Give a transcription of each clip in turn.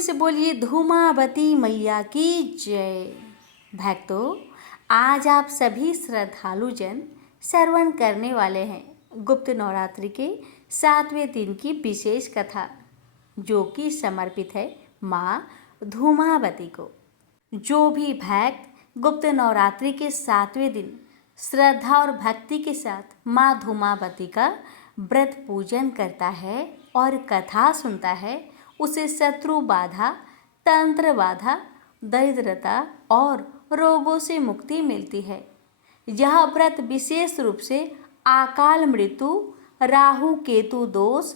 से बोलिए धूमावती मैया की जय। भक्तों, आज आप सभी श्रद्धालु जन श्रवण करने वाले हैं गुप्त नवरात्रि के 7वें दिन की विशेष कथा, जो कि समर्पित है माँ धूमावती को। जो भी भक्त गुप्त नवरात्रि के 7वें दिन श्रद्धा और भक्ति के साथ माँ धूमावती का व्रत पूजन करता है और कथा सुनता है, उसे शत्रु बाधा, तंत्र बाधा, दरिद्रता और रोगों से मुक्ति मिलती है। यह व्रत विशेष रूप से अकाल मृत्यु, राहु केतु दोष,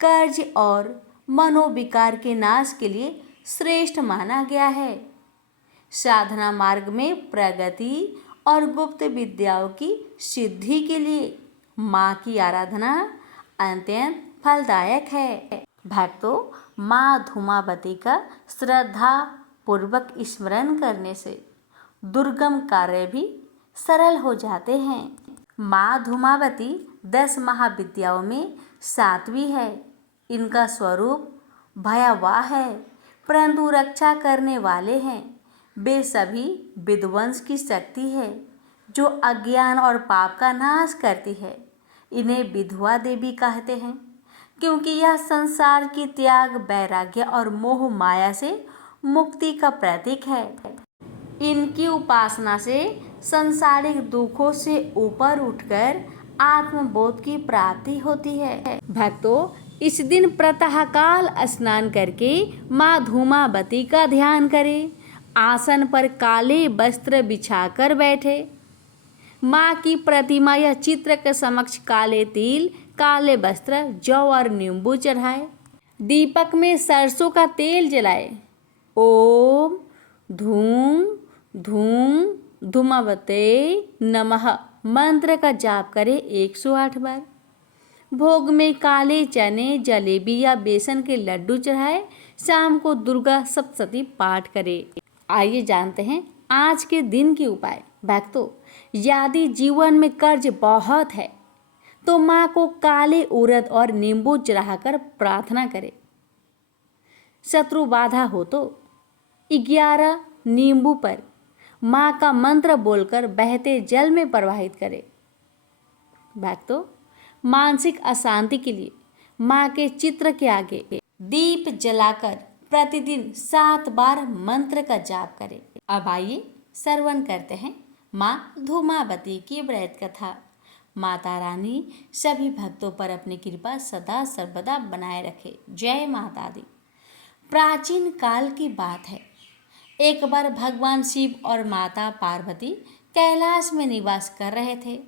कर्ज और मनोविकार के नाश के लिए श्रेष्ठ माना गया है। साधना मार्ग में प्रगति और गुप्त विद्याओं की सिद्धि के लिए माँ की आराधना अत्यंत फलदायक है। भक्तों, माँ धूमावती का श्रद्धा पूर्वक स्मरण करने से दुर्गम कार्य भी सरल हो जाते हैं। माँ धूमावती 10 महाविद्याओं में 7वीं है। इनका स्वरूप भयावह है, परंतु रक्षा करने वाले हैं। वे सभी विध्वंस की शक्ति है, जो अज्ञान और पाप का नाश करती है। इन्हें विधवा देवी कहते हैं, क्योंकि यह संसार की त्याग, वैराग्य और मोह माया से मुक्ति का प्रतीक है। इनकी उपासना से सांसारिक दुखों से ऊपर उठकर आत्मबोध की प्राप्ति होती है। भक्तों, इस दिन प्रातःकाल स्नान करके माँ धूमावती का ध्यान करें। आसन पर काले वस्त्र बिछाकर बैठे। माँ की प्रतिमा या चित्र के समक्ष काले तिल, काले वस्त्र, जौ और नींबू चढ़ाए। दीपक में सरसों का तेल जलाए। ओम धूम धूम धूमावते नमः मंत्र का जाप करें 108 बार। भोग में काले चने, जलेबी या बेसन के लड्डू चढ़ाए। शाम को दुर्गा सप्तशती पाठ करें। आइए जानते हैं आज के दिन के उपाय। भक्तों, यदि जीवन में कर्ज बहुत है तो माँ को काले उड़द और नींबू चढ़ाकर प्रार्थना करें। शत्रु बाधा हो तो 11 नींबू पर माँ का मंत्र बोलकर बहते जल में प्रवाहित करें। भक्तों, मानसिक अशांति के लिए माँ के चित्र के आगे दीप जलाकर प्रतिदिन 7 बार मंत्र का जाप करें। अब आइए श्रवण करते हैं माँ धूमावती की व्रत कथा। माता रानी सभी भक्तों पर अपनी कृपा सदा सर्वदा बनाए रखे। जय माता दी। प्राचीन काल की बात है। एक बार भगवान शिव और माता पार्वती कैलाश में निवास कर रहे थे।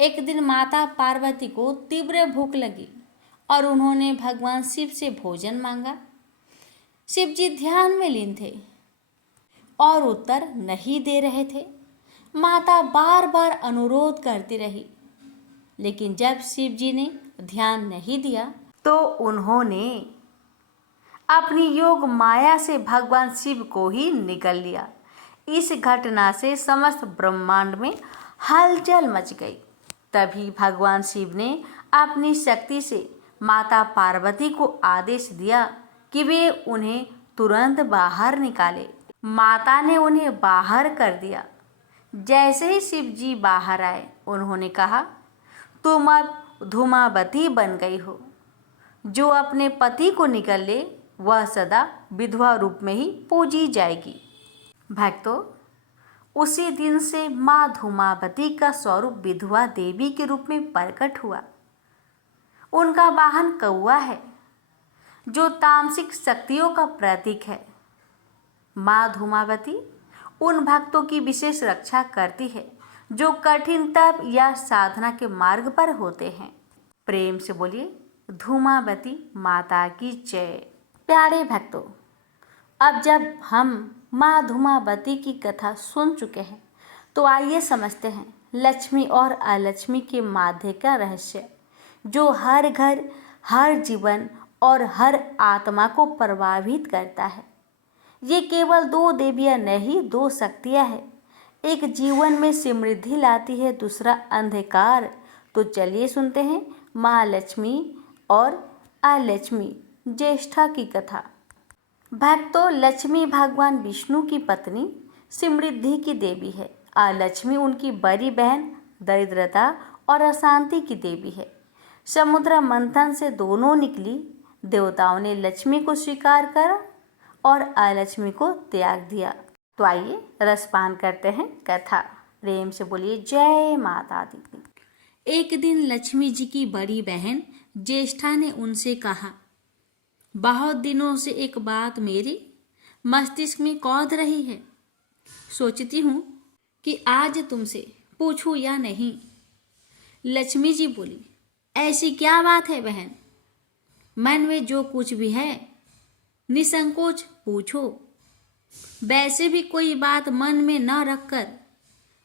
एक दिन माता पार्वती को तीव्र भूख लगी और उन्होंने भगवान शिव से भोजन मांगा। शिव जी ध्यान में लीन थे और उत्तर नहीं दे रहे थे। माता बार बार अनुरोध करती रही, लेकिन जब शिव जी ने ध्यान नहीं दिया तो उन्होंने अपनी योग माया से भगवान शिव को ही निगल लिया। इस घटना से समस्त ब्रह्मांड में हलचल मच गई। तभी भगवान शिव ने अपनी शक्ति से माता पार्वती को आदेश दिया कि वे उन्हें तुरंत बाहर निकाले। माता ने उन्हें बाहर कर दिया। जैसे ही शिव जी बाहर आए, उन्होंने कहा, तुम अब धूमावती बन गई हो। जो अपने पति को निगल ले वह सदा विधवा रूप में ही पूजी जाएगी। भक्तों, उसी दिन से माँ धूमावती का स्वरूप विधवा देवी के रूप में प्रकट हुआ। उनका वाहन कौआ है, जो तामसिक शक्तियों का प्रतीक है। माँ धूमावती उन भक्तों की विशेष रक्षा करती है जो कठिन तप या साधना के मार्ग पर होते हैं। प्रेम से बोलिए धूमावती माता की जय। प्यारे भक्तों, अब जब हम माँ धूमावती की कथा सुन चुके हैं तो आइए समझते हैं लक्ष्मी और अलक्ष्मी के माध्य का रहस्य, जो हर घर, हर जीवन और हर आत्मा को प्रभावित करता है। ये केवल 2 देवियाँ नहीं, 2 शक्तियाँ हैं। एक जीवन में समृद्धि लाती है, दूसरा अंधकार। तो चलिए सुनते हैं महालक्ष्मी और अलक्ष्मी ज्येष्ठा की कथा। भक्तों, लक्ष्मी भगवान विष्णु की पत्नी समृद्धि की देवी है। लक्ष्मी उनकी बड़ी बहन दरिद्रता और अशांति की देवी है। समुद्र मंथन से दोनों निकली। देवताओं ने लक्ष्मी को स्वीकार करा और अलक्ष्मी को त्याग दिया। तो आइए रसपान करते हैं कथा। प्रेम से बोलिए जय माता दी। एक दिन लक्ष्मी जी की बड़ी बहन ज्येष्ठा ने उनसे कहा, बहुत दिनों से एक बात मेरे मस्तिष्क में कौध रही है। सोचती हूँ कि आज तुमसे पूछूं या नहीं। लक्ष्मी जी बोली, ऐसी क्या बात है बहन? मन में जो कुछ भी है निसंकोच पूछो। वैसे भी कोई बात मन में न रखकर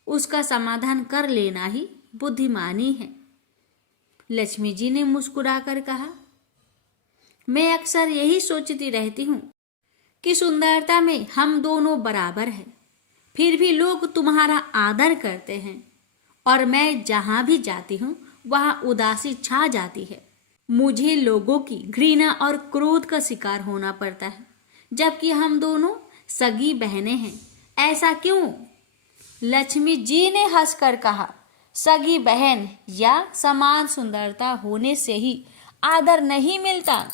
उसका समाधान कर लेना ही बुद्धिमानी है। लक्ष्मी जी ने मुस्कुराकर कहा, मैं अक्सर यही सोचती रहती हूँ कि सुंदरता में हम दोनों बराबर हैं, फिर भी लोग तुम्हारा आदर करते हैं और मैं जहाँ भी जाती हूँ वहाँ उदासी छा जाती है। मुझे लोगों की घृणा और क्रोध का शिकार होना पड़ता है, जबकि हम दोनों सगी बहनें हैं। ऐसा क्यों? लक्ष्मी जी ने हंसकर कहा, सगी बहन या समान सुंदरता होने से ही आदर नहीं मिलता,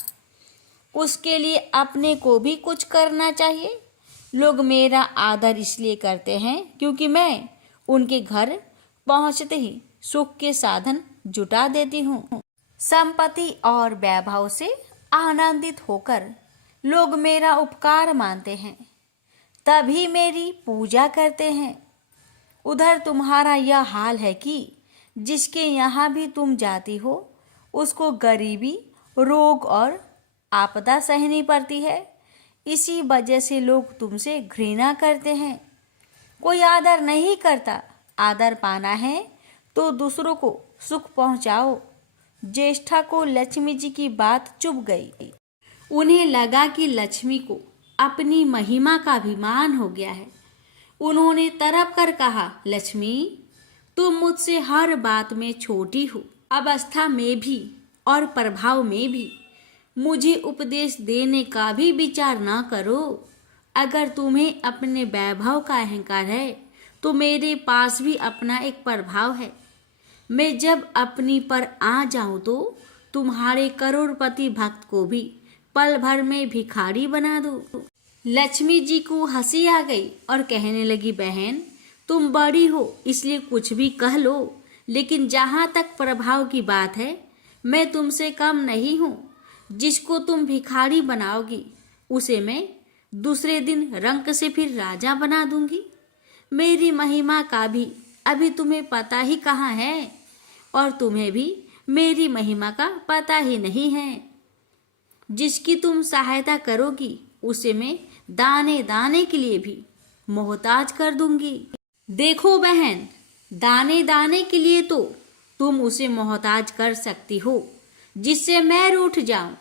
उसके लिए अपने को भी कुछ करना चाहिए। लोग मेरा आदर इसलिए करते हैं क्योंकि मैं उनके घर पहुंचते ही सुख के साधन जुटा देती हूँ। संपत्ति और वैभव से आनंदित होकर लोग मेरा उपकार मानते हैं, तभी मेरी पूजा करते हैं। उधर तुम्हारा यह हाल है कि जिसके यहाँ भी तुम जाती हो उसको गरीबी, रोग और आपदा सहनी पड़ती है। इसी वजह से लोग तुमसे घृणा करते हैं। कोई आदर नहीं करता। आदर पाना है तो दूसरों को सुख पहुंचाओ। ज्येष्ठा को लक्ष्मी जी की बात चुभ गई। उन्हें लगा कि लक्ष्मी को अपनी महिमा का अभिमान हो गया है। उन्होंने तड़प कर कहा, लक्ष्मी, तुम मुझसे हर बात में छोटी हो, अवस्था में भी और प्रभाव में भी। मुझे उपदेश देने का भी विचार ना करो। अगर तुम्हें अपने वैभव का अहंकार है तो मेरे पास भी अपना एक प्रभाव है। मैं जब अपनी पर आ जाऊं तो तुम्हारे करोड़पति भक्त को भी पल भर में भिखारी बना दो। लक्ष्मी जी को हंसी आ गई और कहने लगी, बहन, तुम बड़ी हो इसलिए कुछ भी कह लो, लेकिन जहाँ तक प्रभाव की बात है मैं तुमसे कम नहीं हूँ। जिसको तुम भिखारी बनाओगी उसे मैं दूसरे दिन रंक से फिर राजा बना दूंगी। मेरी महिमा का भी अभी तुम्हें पता ही कहाँ है और तुम्हें भी मेरी महिमा का पता ही नहीं है। जिसकी तुम सहायता करोगी उसे मैं दाने दाने के लिए भी मोहताज कर दूंगी। देखो बहन, दाने दाने के लिए तो तुम उसे मोहताज कर सकती हो जिससे मैं रूठ जाऊं।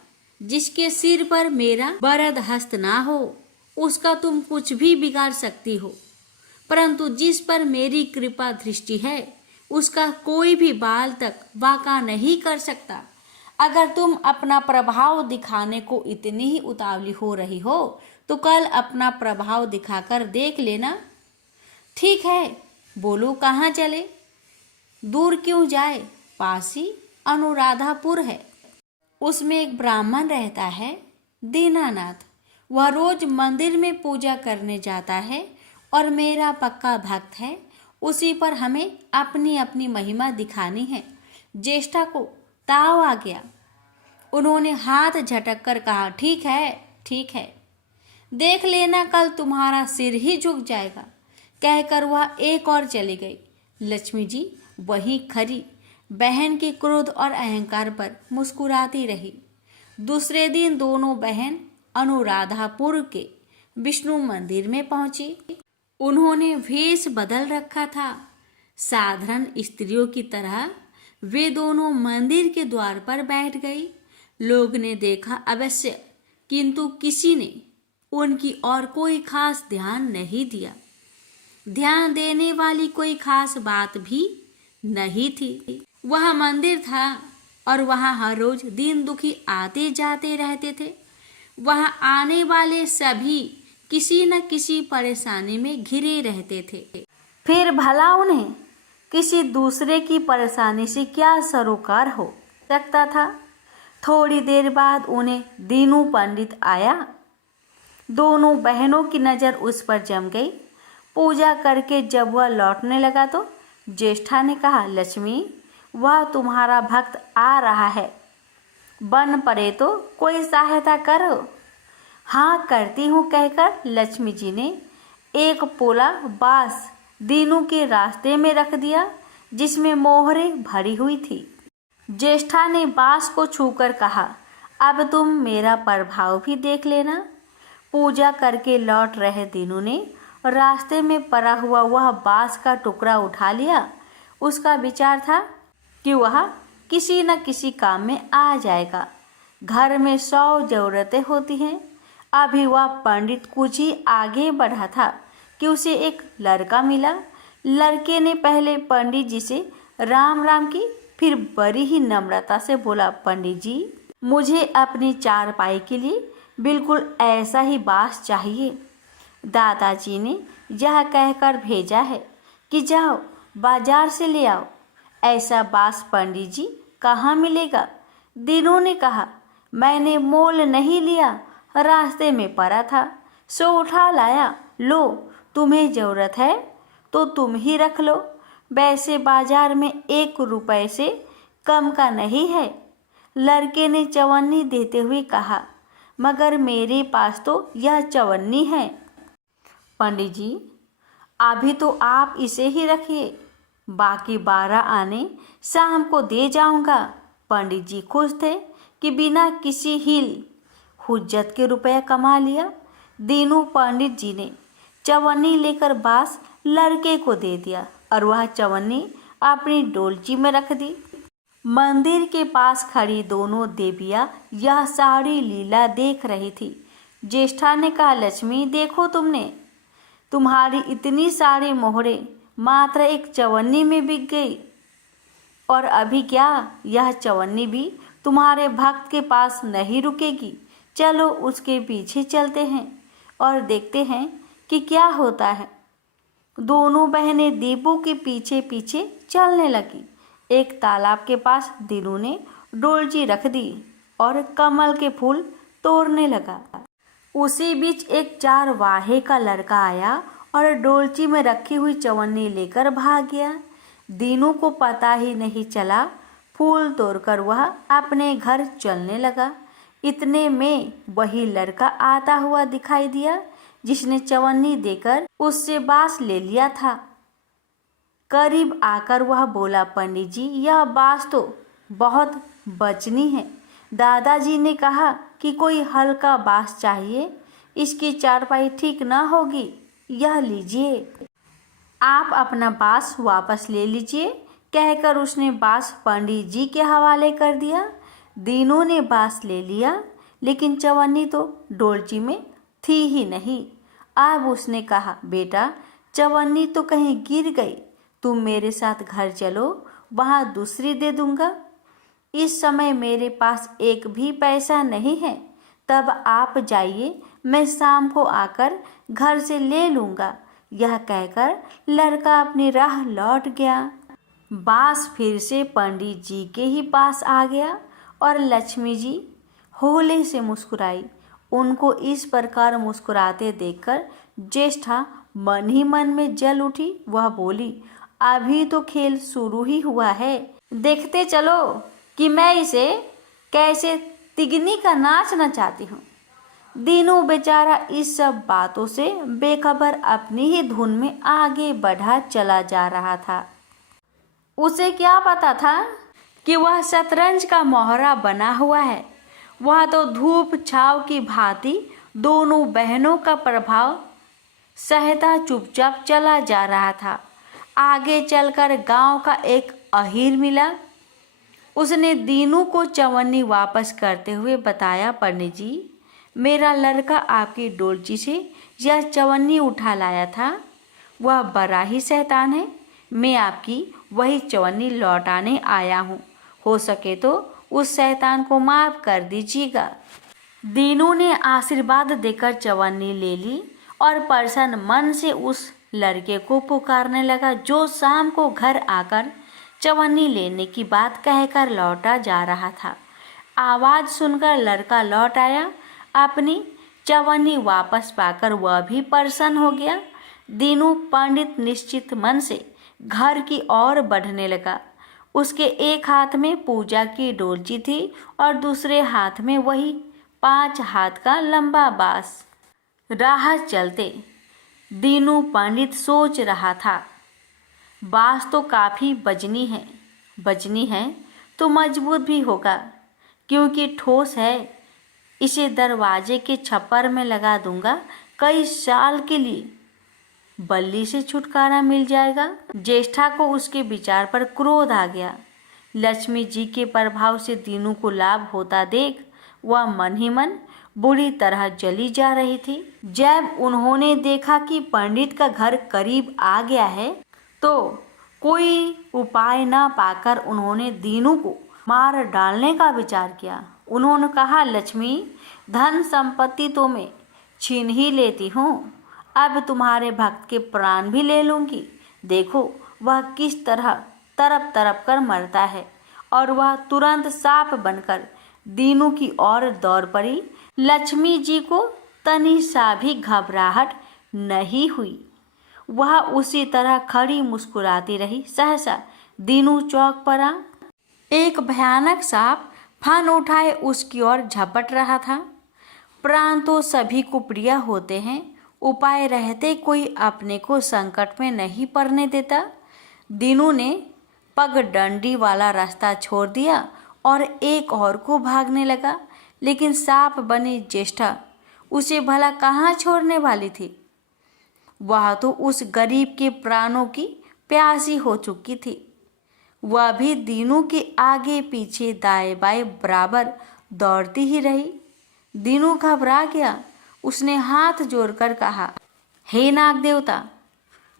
जिसके सिर पर मेरा वरद हस्त ना हो उसका तुम कुछ भी बिगाड़ सकती हो, परंतु जिस पर मेरी कृपा दृष्टि है उसका कोई भी बाल तक वाका नहीं कर सकता। अगर तुम अपना प्रभाव दिखाने को इतनी ही उतावली हो रही हो तो कल अपना प्रभाव दिखाकर देख लेना। ठीक है, बोलो कहाँ चले? दूर क्यों जाए, पास ही अनुराधापुर है। उसमें एक ब्राह्मण रहता है, दीनानाथ। वह रोज मंदिर में पूजा करने जाता है और मेरा पक्का भक्त है। उसी पर हमें अपनी अपनी महिमा दिखानी है। ज्येष्ठा को ताव आ गया। उन्होंने हाथ झटक कर कहा, ठीक है, ठीक है, देख लेना, कल तुम्हारा सिर ही झुक जाएगा। कहकर वह एक और चली गई। लक्ष्मी जी वहीं खड़ी बहन के क्रोध और अहंकार पर मुस्कुराती रही। दूसरे दिन दोनों बहन अनुराधापुर के विष्णु मंदिर में पहुंची। उन्होंने वेश बदल रखा था। साधारण स्त्रियों की तरह वे दोनों मंदिर के द्वार पर बैठ गई। लोग ने देखा अवश्य, किंतु किसी ने उनकी और कोई खास ध्यान नहीं दिया। ध्यान देने वाली कोई खास बात भी नहीं थी। वह मंदिर था और वहां हर रोज दीन दुखी आते जाते रहते थे। वहां आने वाले सभी किसी न किसी परेशानी में घिरे रहते थे। फिर भला उन्हें किसी दूसरे की परेशानी से क्या सरोकार हो सकता था। थोड़ी देर बाद उन्हें दीनू पंडित आया। दोनों बहनों की नज़र उस पर जम गई। पूजा करके जब वह लौटने लगा तो ज्येष्ठा ने कहा, लक्ष्मी, वह तुम्हारा भक्त आ रहा है, बन पड़े तो कोई सहायता करो। हाँ करती हूँ कहकर लक्ष्मी जी ने एक पोला बांस दीनू के रास्ते में रख दिया जिसमें मोहरें भरी हुई थी। ज्येष्ठा ने बांस को छूकर कहा, अब तुम मेरा प्रभाव भी देख लेना। पूजा करके लौट रहे दीनू ने रास्ते में पड़ा हुआ वह बांस का टुकड़ा उठा लिया। उसका विचार था कि वह किसी न किसी काम में आ जाएगा। घर में 100 ज़रूरतें होती हैं। अभी वह पंडित कुछ ही आगे बढ़ा था कि उसे एक लड़का मिला। लड़के ने पहले पंडित जी से राम राम की, फिर बड़ी ही नम्रता से बोला, पंडित जी, मुझे अपनी चारपाई के लिए बिल्कुल ऐसा ही बांस चाहिए। दादाजी ने यह कहकर भेजा है कि जाओ बाजार से ले आओ। ऐसा बांस पंडित जी कहाँ मिलेगा? दीनू ने कहा, मैंने मोल नहीं लिया, रास्ते में पड़ा था सो उठा लाया। लो, तुम्हें ज़रूरत है तो तुम ही रख लो। वैसे बाजार में 1 रुपए से कम का नहीं है। लड़के ने चवन्नी देते हुए कहा, मगर मेरे पास तो यह चवन्नी है। पंडित जी, अभी तो आप इसे ही रखिए, बाकी 12 आने शाम को दे जाऊंगा। पंडित जी खुश थे कि बिना किसी हील हुज्जत के रुपया कमा लिया। दीनू पंडित जी ने चवन्नी लेकर बांस लड़के को दे दिया और वह चवन्नी अपनी डोलची में रख दी। मंदिर के पास खड़ी दोनों देवियाँ यह सारी लीला देख रही थी। ज्येष्ठा ने कहा, लक्ष्मी, देखो तुमने, तुम्हारी इतनी सारी मोहरें मात्र एक चवन्नी में बिक गई। और अभी क्या, यह चवन्नी भी तुम्हारे भक्त के पास नहीं रुकेगी। चलो उसके पीछे चलते हैं और देखते हैं कि क्या होता है। दोनों बहनें दीपू के पीछे पीछे चलने लगी। एक तालाब के पास दीनू ने डोलची रख दी और कमल के फूल तोड़ने लगा। उसी बीच एक चारवाहे का लड़का आया और डोलची में रखी हुई चवन्नी लेकर भाग गया। दीनू को पता ही नहीं चला। फूल तोड़कर वह अपने घर चलने लगा। इतने में वही लड़का आता हुआ दिखाई दिया जिसने चवन्नी देकर उससे बांस ले लिया था। करीब आकर वह बोला, पंडित जी, यह बांस तो बहुत बचनी है। दादाजी ने कहा कि कोई हल्का बांस चाहिए, इसकी चारपाई ठीक न होगी। यह लीजिए, आप अपना बांस वापस ले लीजिए, कहकर उसने बांस पंडित जी के हवाले कर दिया। दीनू ने बांस ले लिया, लेकिन चवन्नी तो डोलची में थी ही नहीं। अब उसने कहा, बेटा, चवन्नी तो कहीं गिर गई, तुम मेरे साथ घर चलो, वहाँ दूसरी दे दूंगा। इस समय मेरे पास एक भी पैसा नहीं है, तब आप जाइए, मैं शाम को आकर घर से ले लूँगा। यह कहकर लड़का अपनी राह लौट गया। बांस फिर से पंडित जी के ही पास आ गया और लक्ष्मी जी होले से मुस्कुराई। उनको इस प्रकार मुस्कुराते देखकर ज्येष्ठा मन ही मन में जल उठी। वह बोली, अभी तो खेल शुरू ही हुआ है, देखते चलो कि मैं इसे कैसे तिगनी का नाच नचाती हूँ। दीनू बेचारा इस सब बातों से बेखबर अपनी ही धुन में आगे बढ़ा चला जा रहा था। उसे क्या पता था कि वह शतरंज का मोहरा बना हुआ है। वह तो धूप छाव की भांति दोनों बहनों का प्रभाव सहता चुपचाप चला जा रहा था। आगे चलकर गांव का एक अहीर मिला। उसने दीनू को चवन्नी वापस करते हुए बताया, पंडित जी, मेरा लड़का आपकी डोलची से यह चवन्नी उठा लाया था। वह बड़ा ही शैतान है। मैं आपकी वही चवन्नी लौटाने आया हूँ। हो सके तो उस शैतान को माफ़ कर दीजिएगा। दीनू ने आशीर्वाद देकर चवन्नी ले ली और प्रसन्न मन से उस लड़के को पुकारने लगा जो शाम को घर आकर चवन्नी लेने की बात कहकर लौटा जा रहा था। आवाज़ सुनकर लड़का लौट आया। अपनी चवन्नी वापस पाकर वह भी प्रसन्न हो गया। दीनू पंडित निश्चित मन से घर की ओर बढ़ने लगा। उसके एक हाथ में पूजा की डोलची थी और दूसरे हाथ में वही 5 हाथ का लंबा बांस। राह चलते दीनू पंडित सोच रहा था, बांस तो काफ़ी बजनी है तो मजबूत भी होगा क्योंकि ठोस है। इसे दरवाजे के छप्पर में लगा दूंगा, कई साल के लिए बल्ली से छुटकारा मिल जाएगा। ज्येष्ठा को उसके विचार पर क्रोध आ गया। लक्ष्मी जी के प्रभाव से दीनू को लाभ होता देख वह मन ही मन बुरी तरह जली जा रही थी। जब उन्होंने देखा कि पंडित का घर करीब आ गया है तो कोई उपाय न पाकर उन्होंने दीनू को मार डालने का विचार किया। उन्होंने कहा, लक्ष्मी, धन संपत्ति तो मैं छीन ही लेती हूँ, अब तुम्हारे भक्त के प्राण भी ले लूँगी। देखो वह किस तरह तरप तरप कर मरता है। और वह तुरंत सांप बनकर दीनू की ओर दौड़ पड़ी। लक्ष्मी जी को तनी सा भी घबराहट नहीं हुई। वह उसी तरह खड़ी मुस्कुराती रही। सहसा दीनू चौक पड़ा। एक भयानक सांप फन उठाए उसकी ओर झपट रहा था। प्राण तो सभी को प्रिय होते हैं, उपाय रहते कोई अपने को संकट में नहीं पड़ने देता। दीनू ने पगडंडी वाला रास्ता छोड़ दिया और एक और को भागने लगा, लेकिन सांप बनी ज्येष्ठा उसे भला कहाँ छोड़ने वाली थी। वह तो उस गरीब के प्राणों की प्यासी हो चुकी थी। वह भी दीनू के आगे पीछे दाएं बाएं बराबर दौड़ती ही रही। दीनू घबरा गया। उसने हाथ जोड़कर कहा, हे नाग देवता,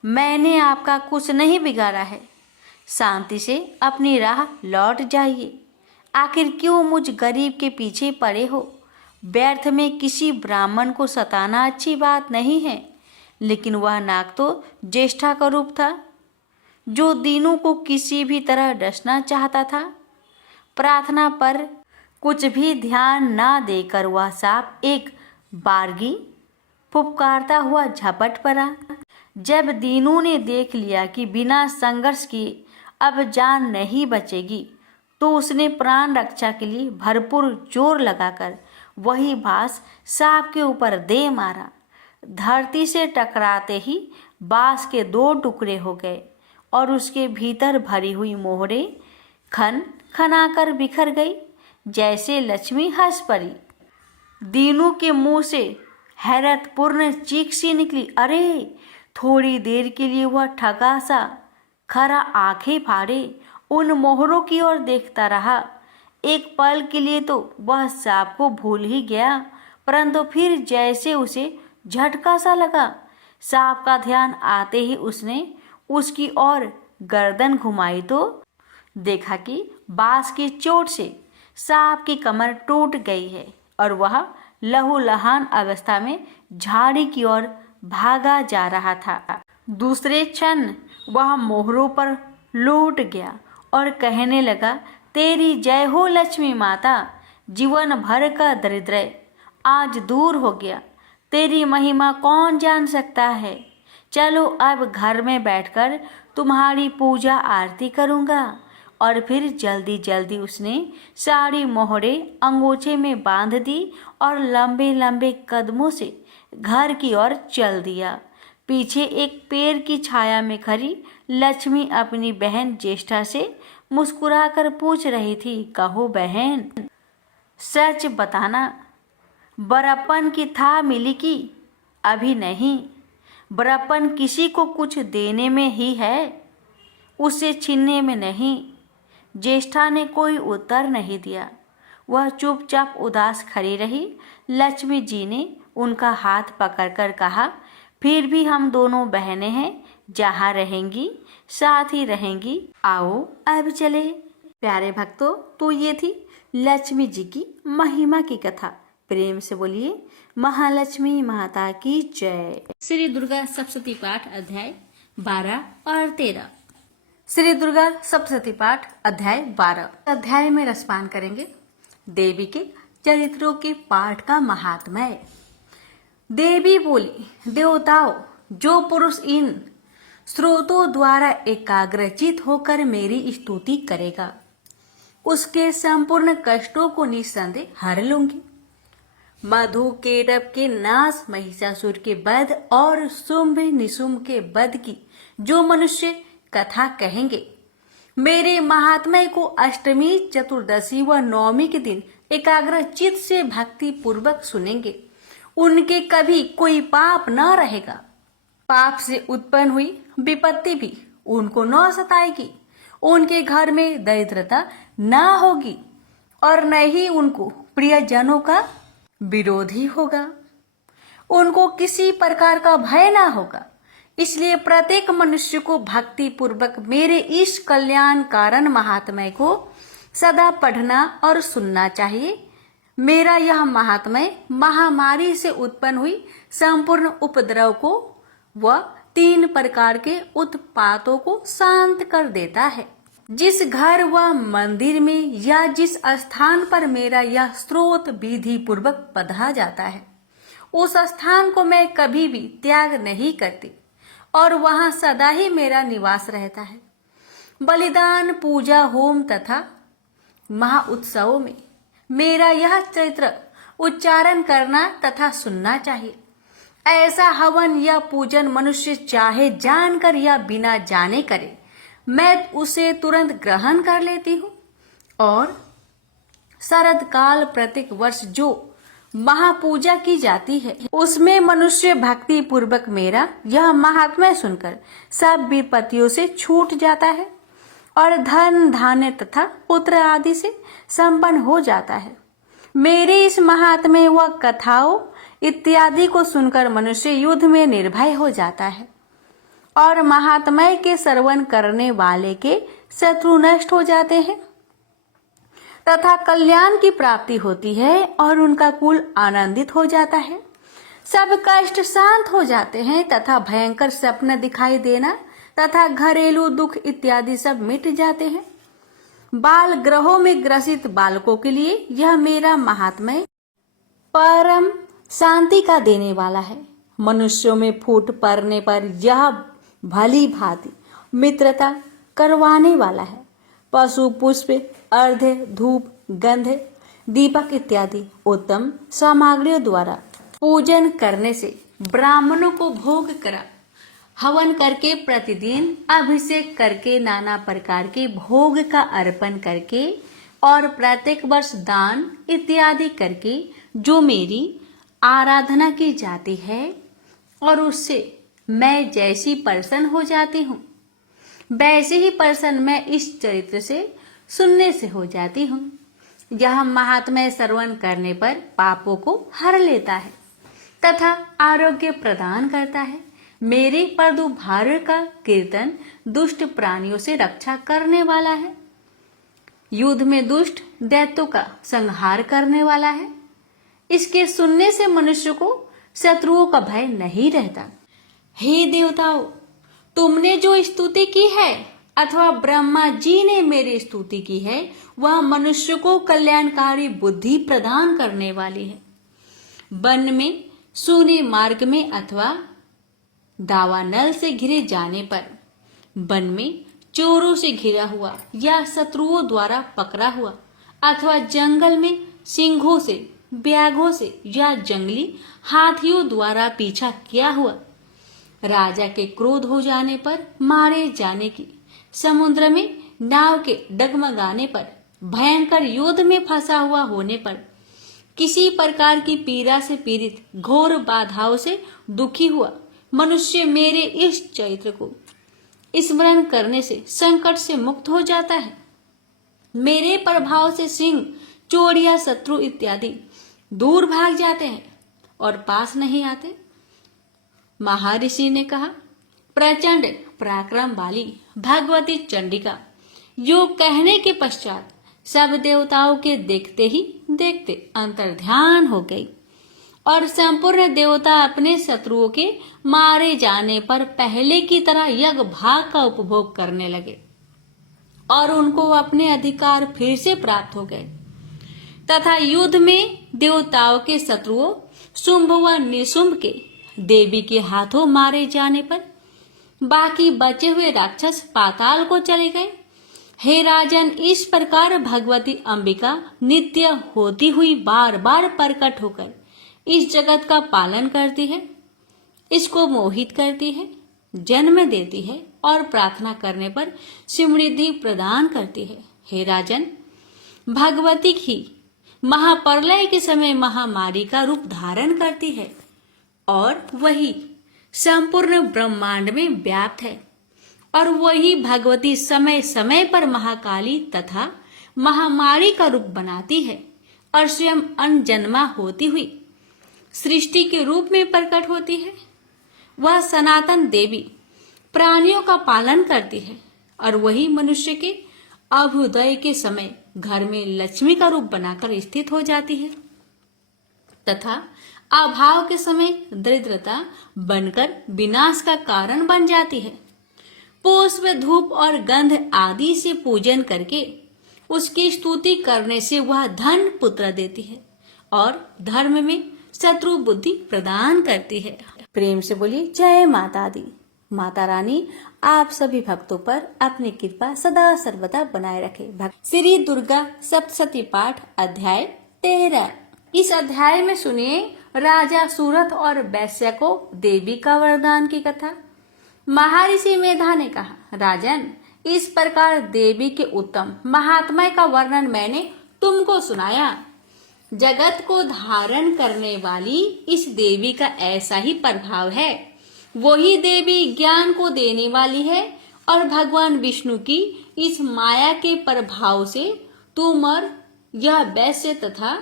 मैंने आपका कुछ नहीं बिगाड़ा है, शांति से अपनी राह लौट जाइए। आखिर क्यों मुझ गरीब के पीछे पड़े हो। व्यर्थ में किसी ब्राह्मण को सताना अच्छी बात नहीं है, लेकिन वह नाग तो ज्येष्ठा का रूप था जो दीनू को किसी भी तरह डसना चाहता था। प्रार्थना पर कुछ भी ध्यान ना देकर वह सांप एक बारगी फुफकारता हुआ झपट पड़ा। जब दीनू ने देख लिया कि बिना संघर्ष किए अब जान नहीं बचेगी तो उसने प्राण रक्षा के लिए भरपूर जोर लगाकर वही बांस सांप के ऊपर दे मारा। धरती से टकराते ही बांस के 2 टुकड़े हो गए और उसके भीतर भरी हुई मोहरे खन खनाकर बिखर गई, जैसे लक्ष्मी हंस पड़ी। दीनू के मुंह से हैरतपूर्ण चीख सी निकली। अरे! थोड़ी देर के लिए वह ठगा सा खरा आंखें फाड़े उन मोहरों की ओर देखता रहा। एक पल के लिए तो वह सांप को भूल ही गया, परंतु फिर जैसे उसे झटका सा लगा। सांप का ध्यान आते ही उसने उसकी ओर गर्दन घुमाई तो देखा कि बांस की चोट से सांप की कमर टूट गई है और वह लहूलुहान अवस्था में झाड़ी की ओर भागा जा रहा था। दूसरे क्षण वह मोहरों पर लौट गया और कहने लगा, तेरी जय हो लक्ष्मी माता, जीवन भर का दरिद्र आज दूर हो गया। तेरी महिमा कौन जान सकता है। चलो अब घर में बैठकर तुम्हारी पूजा आरती करूँगा। और फिर जल्दी जल्दी उसने सारी मोहरे अंगोछे में बांध दी और लंबे लंबे कदमों से घर की ओर चल दिया। पीछे एक पेड़ की छाया में खड़ी लक्ष्मी अपनी बहन ज्येष्ठा से मुस्कुराकर पूछ रही थी, कहो बहन, सच बताना, बड़प्पन की था मिली कि अभी नहीं। बड़प्पन किसी को कुछ देने में ही है, उसे छीनने में नहीं। ज्येष्ठा ने कोई उत्तर नहीं दिया। वह चुपचाप उदास खड़ी रही। लक्ष्मी जी ने उनका हाथ पकड़कर कहा, फिर भी हम दोनों बहनें हैं, जहाँ रहेंगी साथ ही रहेंगी। आओ अब चले। प्यारे भक्तों, तो ये थी लक्ष्मी जी की महिमा की कथा। प्रेम से बोलिए महालक्ष्मी माता की जय। श्री दुर्गा सप्तशती पाठ अध्याय 12 और 13। श्री दुर्गा सप्तशती पाठ अध्याय 12 अध्याय में रसपान करेंगे देवी के चरित्रों के पाठ का महात्म्य। देवी बोली, देवताओं, जो पुरुष इन स्रोतों द्वारा एकाग्रचित होकर मेरी स्तुति करेगा उसके संपूर्ण कष्टों को निस्संदेह हर लूंगी। मधु केटभ के नाश, महिषासुर के वध और शुंभ निशुंभ के वध की जो मनुष्य कथा कहेंगे, मेरे महात्म्य को अष्टमी, चतुर्दशी व नवमी के दिन एकाग्रचित से भक्ति पूर्वक सुनेंगे, उनके कभी कोई पाप न रहेगा। पाप से उत्पन्न हुई विपत्ति भी उनको न सताएगी, उनके घर में दरिद्रता न होगी और न ही उनको प्रियजनों का विरोधी होगा। उनको किसी प्रकार का भय ना होगा। इसलिए प्रत्येक मनुष्य को भक्ति पूर्वक मेरे इस कल्याण कारण महात्म्य को सदा पढ़ना और सुनना चाहिए। मेरा यह महात्म्य महामारी से उत्पन्न हुई संपूर्ण उपद्रव को व 3 प्रकार के उत्पातों को शांत कर देता है। जिस घर व मंदिर में या जिस स्थान पर मेरा यह स्रोत विधि पूर्वक पढ़ा जाता है, उस स्थान को मैं कभी भी त्याग नहीं करती और वहां सदा ही मेरा निवास रहता है। बलिदान, पूजा, होम तथा महाउत्सवों में मेरा यह चरित्र उच्चारण करना तथा सुनना चाहिए। ऐसा हवन या पूजन मनुष्य चाहे जानकर या बिना जाने करे, मैं उसे तुरंत ग्रहण कर लेती हूँ। और शरद काल प्रत्येक वर्ष जो महापूजा की जाती है, उसमें मनुष्य भक्ति पूर्वक मेरा यह महात्म्य सुनकर सब विपत्तियों से छूट जाता है और धन, धान्य तथा पुत्र आदि से संपन्न हो जाता है। मेरे इस महात्म्य व कथाओं इत्यादि को सुनकर मनुष्य युद्ध में निर्भय हो जाता है और महात्म्य के श्रवण करने वाले के शत्रु नष्ट हो जाते हैं तथा कल्याण की प्राप्ति होती है और उनका कुल आनंदित हो जाता है। सब कष्ट शांत हो जाते हैं तथा भयंकर सपना दिखाई देना तथा घरेलू दुख इत्यादि सब मिट जाते हैं। बाल ग्रहों में ग्रसित बालकों के लिए यह मेरा महात्म्य परम शांति का देने वाला है। मनुष्यों में फूट पड़ने पर यह भली भांति मित्रता करवाने वाला है। पशु, पुष्प, अर्घ्य, धूप, गंध, दीपक इत्यादि उत्तम सामग्रियों द्वारा पूजन करने से ब्राह्मणों को भोग करा, हवन करके प्रतिदिन अभिषेक करके, नाना प्रकार के भोग का अर्पण करके और प्रत्येक वर्ष दान इत्यादि करके जो मेरी आराधना की जाती है और उससे मैं जैसी प्रसन्न हो जाती हूँ, वैसे ही प्रसन्न मैं इस चरित्र से सुनने से हो जाती हूँ। यह महात्म्य श्रवण करने पर पापों को हर लेता है तथा आरोग्य प्रदान करता है। मेरे पदुभार का कीर्तन दुष्ट प्राणियों से रक्षा करने वाला है, युद्ध में दुष्ट दैत्यों का संहार करने वाला है। इसके सुनने से मनुष्य को शत्रुओं का भय नहीं रहता। हे देवताओं, तुमने जो स्तुति की है अथवा ब्रह्मा जी ने मेरी स्तुति की है, वह मनुष्य को कल्याणकारी बुद्धि प्रदान करने वाली है। वन में, सूने मार्ग में अथवा दावानल से घिरे जाने पर, वन में चोरों से घिरा हुआ या शत्रुओं द्वारा पकड़ा हुआ अथवा जंगल में सिंहों से, व्याघ्रों से या जंगली हाथियों द्वारा पीछा किया हुआ, राजा के क्रोध हो जाने पर मारे जाने की, समुद्र में नाव के डगमगाने पर, भयंकर युद्ध में फंसा हुआ होने पर, किसी प्रकार की पीड़ा से पीड़ित, घोर बाधाओं से दुखी हुआ मनुष्य मेरे इस चरित्र को स्मरण करने से संकट से मुक्त हो जाता है। मेरे प्रभाव से सिंह, चोर या शत्रु इत्यादि दूर भाग जाते हैं और पास नहीं आते। महर्षि ने कहा, प्रचंड पराक्रम वाली भगवती चंडिका योग कहने के पश्चात सब देवताओं के देखते ही देखते अंतर्ध्यान हो गई और संपूर्ण देवता अपने शत्रुओं के मारे जाने पर पहले की तरह यज्ञ भाग का उपभोग करने लगे और उनको अपने अधिकार फिर से प्राप्त हो गए तथा युद्ध में देवताओं के शत्रुओं शुंभ व निशुंभ के देवी के हाथों मारे जाने पर बाकी बचे हुए राक्षस पाताल को चले गए। हे राजन, इस प्रकार भगवती अंबिका नित्य होती हुई बार बार प्रकट होकर इस जगत का पालन करती है, इसको मोहित करती है, जन्म देती है और प्रार्थना करने पर समृद्धि प्रदान करती है। हे राजन, भगवती ही महाप्रलय के समय महामारी का रूप धारण करती है और वही संपूर्ण ब्रह्मांड में व्याप्त है और वही भगवती समय समय पर महाकाली तथा महामारी का रूप बनाती है और स्वयं अनजन्मा होती हुई सृष्टि के रूप में प्रकट होती है। वह सनातन देवी प्राणियों का पालन करती है और वही मनुष्य के अभ्युदय के समय घर में लक्ष्मी का रूप बनाकर स्थित हो जाती है तथा अभाव के समय दरिद्रता बनकर विनाश का कारण बन जाती है। पुष्प, धूप और गंध आदि से पूजन करके उसकी स्तुति करने से वह धन पुत्र देती है और धर्म में शत्रु बुद्धि प्रदान करती है। प्रेम से बोलिए जय माता दी। माता रानी आप सभी भक्तों पर अपनी कृपा सदा सर्वदा बनाए रखे। श्री दुर्गा सप्तशती पाठ अध्याय 13। इस अध्याय में सुनिए राजा सूरत और वैश्य को देवी का वरदान की कथा। महर्षि मेधा ने कहा, राजन, इस प्रकार देवी के उत्तम महात्म्य का वर्णन मैंने तुमको सुनाया। जगत को धारण करने वाली इस देवी का ऐसा ही प्रभाव है। वही देवी ज्ञान को देने वाली है और भगवान विष्णु की इस माया के प्रभाव से तुम और यह वैश्य तथा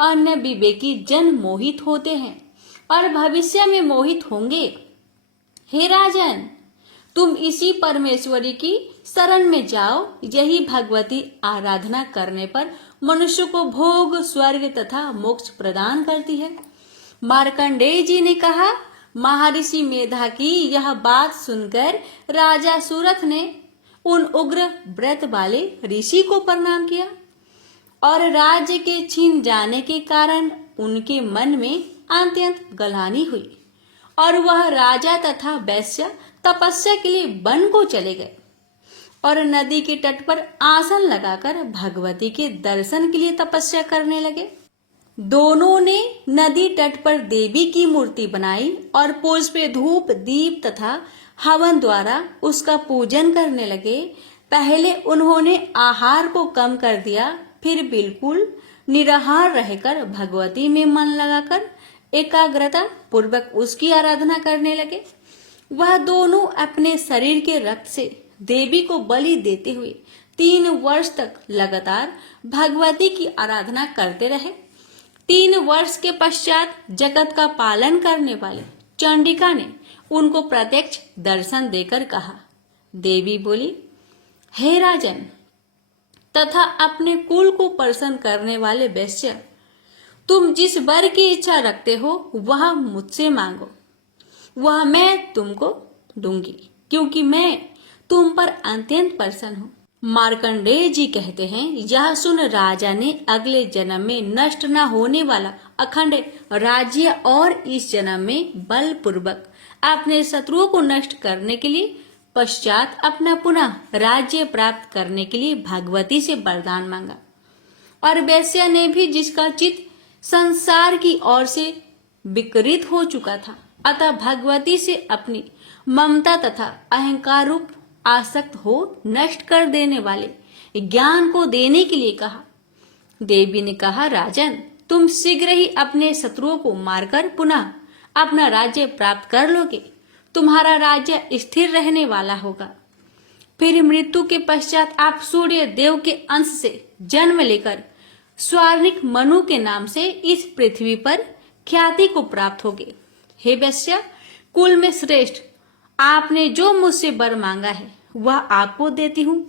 अन्य विवेकी जन मोहित होते हैं और भविष्य में मोहित होंगे। हे राजन, तुम इसी परमेश्वरी की शरण में जाओ। यही भगवती आराधना करने पर मनुष्य को भोग, स्वर्ग तथा मोक्ष प्रदान करती है। मार्कंडेय जी ने कहा, महर्षि मेधा की यह बात सुनकर राजा सूरत ने उन उग्र व्रत वाले ऋषि को प्रणाम किया और राज्य के छीन जाने के कारण उनके मन में अत्यंत ग्लानि हुई और वह राजा तथा वैश्य तपस्या के लिए वन को चले गए और नदी के तट पर आसन लगाकर भगवती के दर्शन के लिए तपस्या करने लगे। दोनों ने नदी तट पर देवी की मूर्ति बनाई और पुष्प, धूप, दीप तथा हवन द्वारा उसका पूजन करने लगे। पहले उन्होंने आहार को कम कर दिया, फिर बिल्कुल निराहार रहकर भगवती में मन लगाकर एकाग्रता पूर्वक उसकी आराधना करने लगे। वह दोनों अपने शरीर के रक्त से देवी को बलि देते हुए 3 वर्ष तक लगातार भगवती की आराधना करते रहे। 3 वर्ष के पश्चात जगत का पालन करने वाले चंडिका ने उनको प्रत्यक्ष दर्शन देकर कहा। देवी बोली, हे राजन तथा अपने कुल को प्रसन्न करने वाले वैश्य, तुम जिस वर की इच्छा रखते हो वह मुझसे मांगो, वह मैं तुमको दूंगी, क्योंकि मैं तुम पर अत्यंत प्रसन्न हूँ। मार्कंडेय जी कहते हैं, यह सुन राजा ने अगले जन्म में नष्ट न होने वाला अखंड राज्य और इस जन्म में बलपूर्वक अपने शत्रुओं को नष्ट करने के लिए पश्चात अपना पुनः राज्य प्राप्त करने के लिए भगवती से वरदान मांगा। और वैश्य ने भी, जिसका चित्त संसार की ओर से विकृत हो चुका था, अतः भगवती से अपनी ममता तथा अहंकार रूप आसक्त हो नष्ट कर देने वाले ज्ञान को देने के लिए कहा। देवी ने कहा, राजन, तुम शीघ्र ही अपने शत्रुओं को मारकर पुनः अपना राज्य प्राप्त कर लोगे। तुम्हारा राज्य स्थिर रहने वाला होगा। फिर मृत्यु के पश्चात आप सूर्य देव के अंश से जन्म लेकर स्वर्णिक मनु के नाम से इस पृथ्वी पर ख्याति को प्राप्त होगे। हे वैश्य, कुल में श्रेष्ठ, आपने जो मुझसे वर मांगा है वह आपको देती हूँ।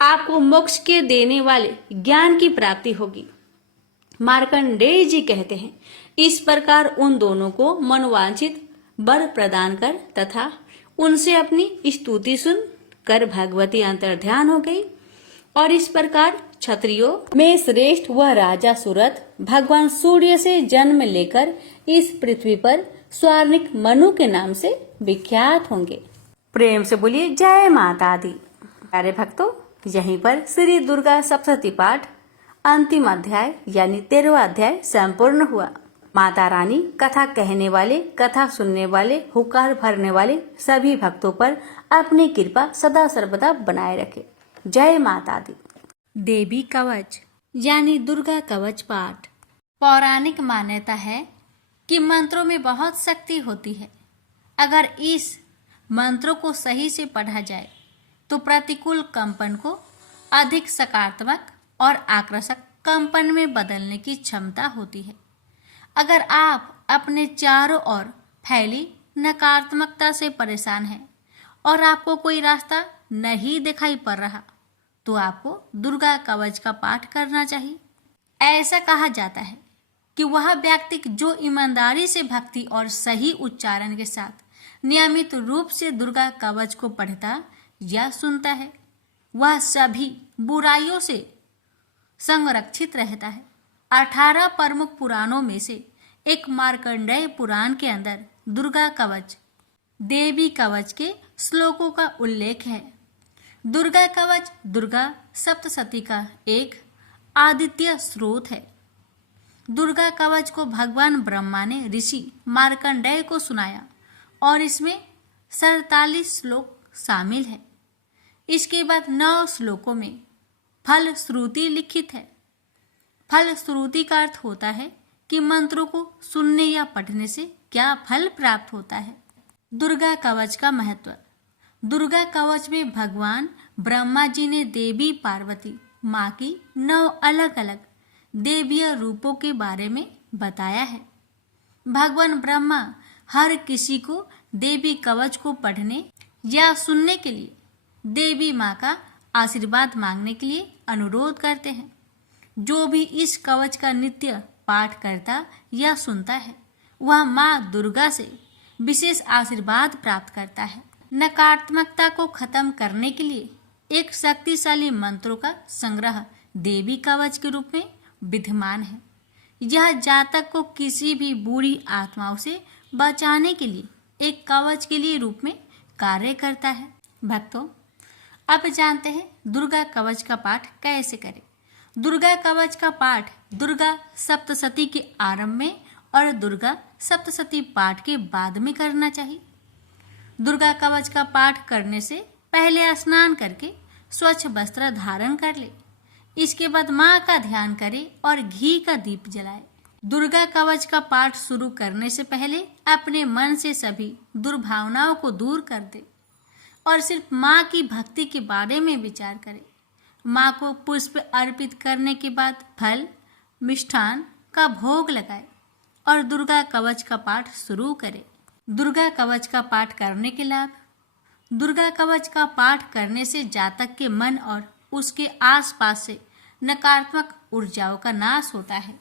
आपको मोक्ष के देने वाले ज्ञान की प्राप्ति होगी। मार्कंडेय जी कहते हैं, इस प्रकार उन दोनों को मनोवांछित वर प्रदान कर तथा उनसे अपनी स्तुति सुन कर भगवती अंतर्ध्यान हो गई। और इस प्रकार क्षत्रियों में श्रेष्ठ वह राजा सुरथ भगवान सूर्य से जन्म लेकर इस पृथ्वी पर स्वर्णिक मनु के नाम से विख्यात होंगे। प्रेम से बोलिए जय माता दी। प्यारे भक्तों, यहीं पर श्री दुर्गा सप्तशती पाठ अंतिम अध्याय यानी 13वां अध्याय संपूर्ण हुआ। माता रानी कथा कहने वाले, कथा सुनने वाले, हुकार भरने वाले सभी भक्तों पर अपनी कृपा सदा सर्वदा बनाए रखे। जय माता दी। देवी कवच यानी दुर्गा कवच पाठ। पौराणिक मान्यता है कि मंत्रों में बहुत शक्ति होती है। अगर इस मंत्रों को सही से पढ़ा जाए तो प्रतिकूल कंपन को अधिक सकारात्मक और आकर्षक कंपन में बदलने की क्षमता होती है। अगर आप अपने चारों ओर फैली नकारात्मकता से परेशान हैं और आपको कोई रास्ता नहीं दिखाई पड़ रहा, तो आपको दुर्गा कवच का पाठ करना चाहिए। ऐसा कहा जाता है कि वह व्यक्ति जो ईमानदारी से भक्ति और सही उच्चारण के साथ नियमित रूप से दुर्गा कवच को पढ़ता या सुनता है, वह सभी बुराइयों से संरक्षित रहता है। 18 प्रमुख पुराणों में से एक मार्कंडेय पुराण के अंदर दुर्गा कवच, देवी कवच के श्लोकों का उल्लेख है। दुर्गा कवच दुर्गा सप्तशती का एक आदित्य स्रोत है। दुर्गा कवच को भगवान ब्रह्मा ने ऋषि मार्कंडेय को सुनाया और इसमें 47 श्लोक शामिल है। इसके बाद 9 श्लोकों में फल श्रुति लिखित है। फल श्रुति का अर्थ होता है कि मंत्रों को सुनने या पढ़ने से क्या फल प्राप्त होता है। दुर्गा कवच का महत्व। दुर्गा कवच में भगवान ब्रह्मा जी ने देवी पार्वती माँ की 9 अलग अलग देवीय रूपों के बारे में बताया है। भगवान ब्रह्मा हर किसी को देवी कवच को पढ़ने या सुनने के लिए देवी माँ का आशीर्वाद मांगने के लिए अनुरोध करते हैं। जो भी इस कवच का नित्य पाठ करता या सुनता है, वह माँ दुर्गा से विशेष आशीर्वाद प्राप्त करता है। नकारात्मकता को खत्म करने के लिए एक शक्तिशाली मंत्रों का संग्रह देवी कवच के रूप में विद्यमान है। यह जातक को किसी भी बुरी आत्माओं से बचाने के लिए एक कवच के लिए रूप में कार्य करता है। भक्तों, अब जानते हैं दुर्गा कवच का पाठ कैसे करें। दुर्गा कवच का पाठ दुर्गा सप्तशती के आरंभ में और दुर्गा सप्तशती पाठ के बाद में करना चाहिए। दुर्गा कवच का पाठ करने से पहले स्नान करके स्वच्छ वस्त्र धारण कर ले। इसके बाद माँ का ध्यान करे और घी का दीप जलाए। दुर्गा कवच का पाठ शुरू करने से पहले अपने मन से सभी दुर्भावनाओं को दूर कर दे और सिर्फ माँ की भक्ति के बारे में विचार करे। माँ को पुष्प अर्पित करने के बाद फल मिष्ठान का भोग लगाए और दुर्गा कवच का पाठ शुरू करे। दुर्गा कवच का पाठ करने के लाभ। दुर्गा कवच का पाठ करने से जातक के मन और उसके आसपास से नकारात्मक ऊर्जाओं का नाश होता है।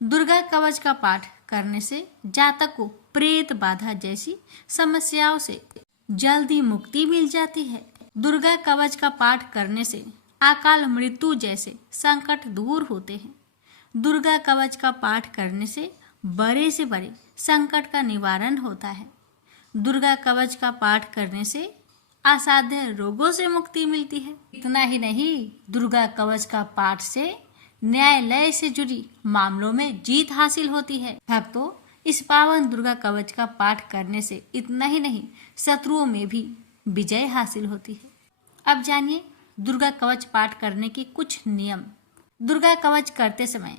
दुर्गा कवच का पाठ करने से जातक को प्रेत बाधा जैसी समस्याओं से जल्दी मुक्ति मिल जाती है। दुर्गा कवच का पाठ करने से अकाल मृत्यु जैसे संकट दूर होते हैं। दुर्गा कवच का पाठ करने से बड़े से बड़े संकट का निवारण होता है। दुर्गा कवच का पाठ करने से असाध्य रोगों से मुक्ति मिलती है। इतना ही नहीं, दुर्गा कवच का पाठ से न्यायालय से जुड़ी मामलों में जीत हासिल होती है। भक्तों, इस पावन दुर्गा कवच का पाठ करने से इतना ही नहीं, शत्रुओं में भी विजय हासिल होती है। अब जानिए दुर्गा कवच पाठ करने के कुछ नियम। दुर्गा कवच करते समय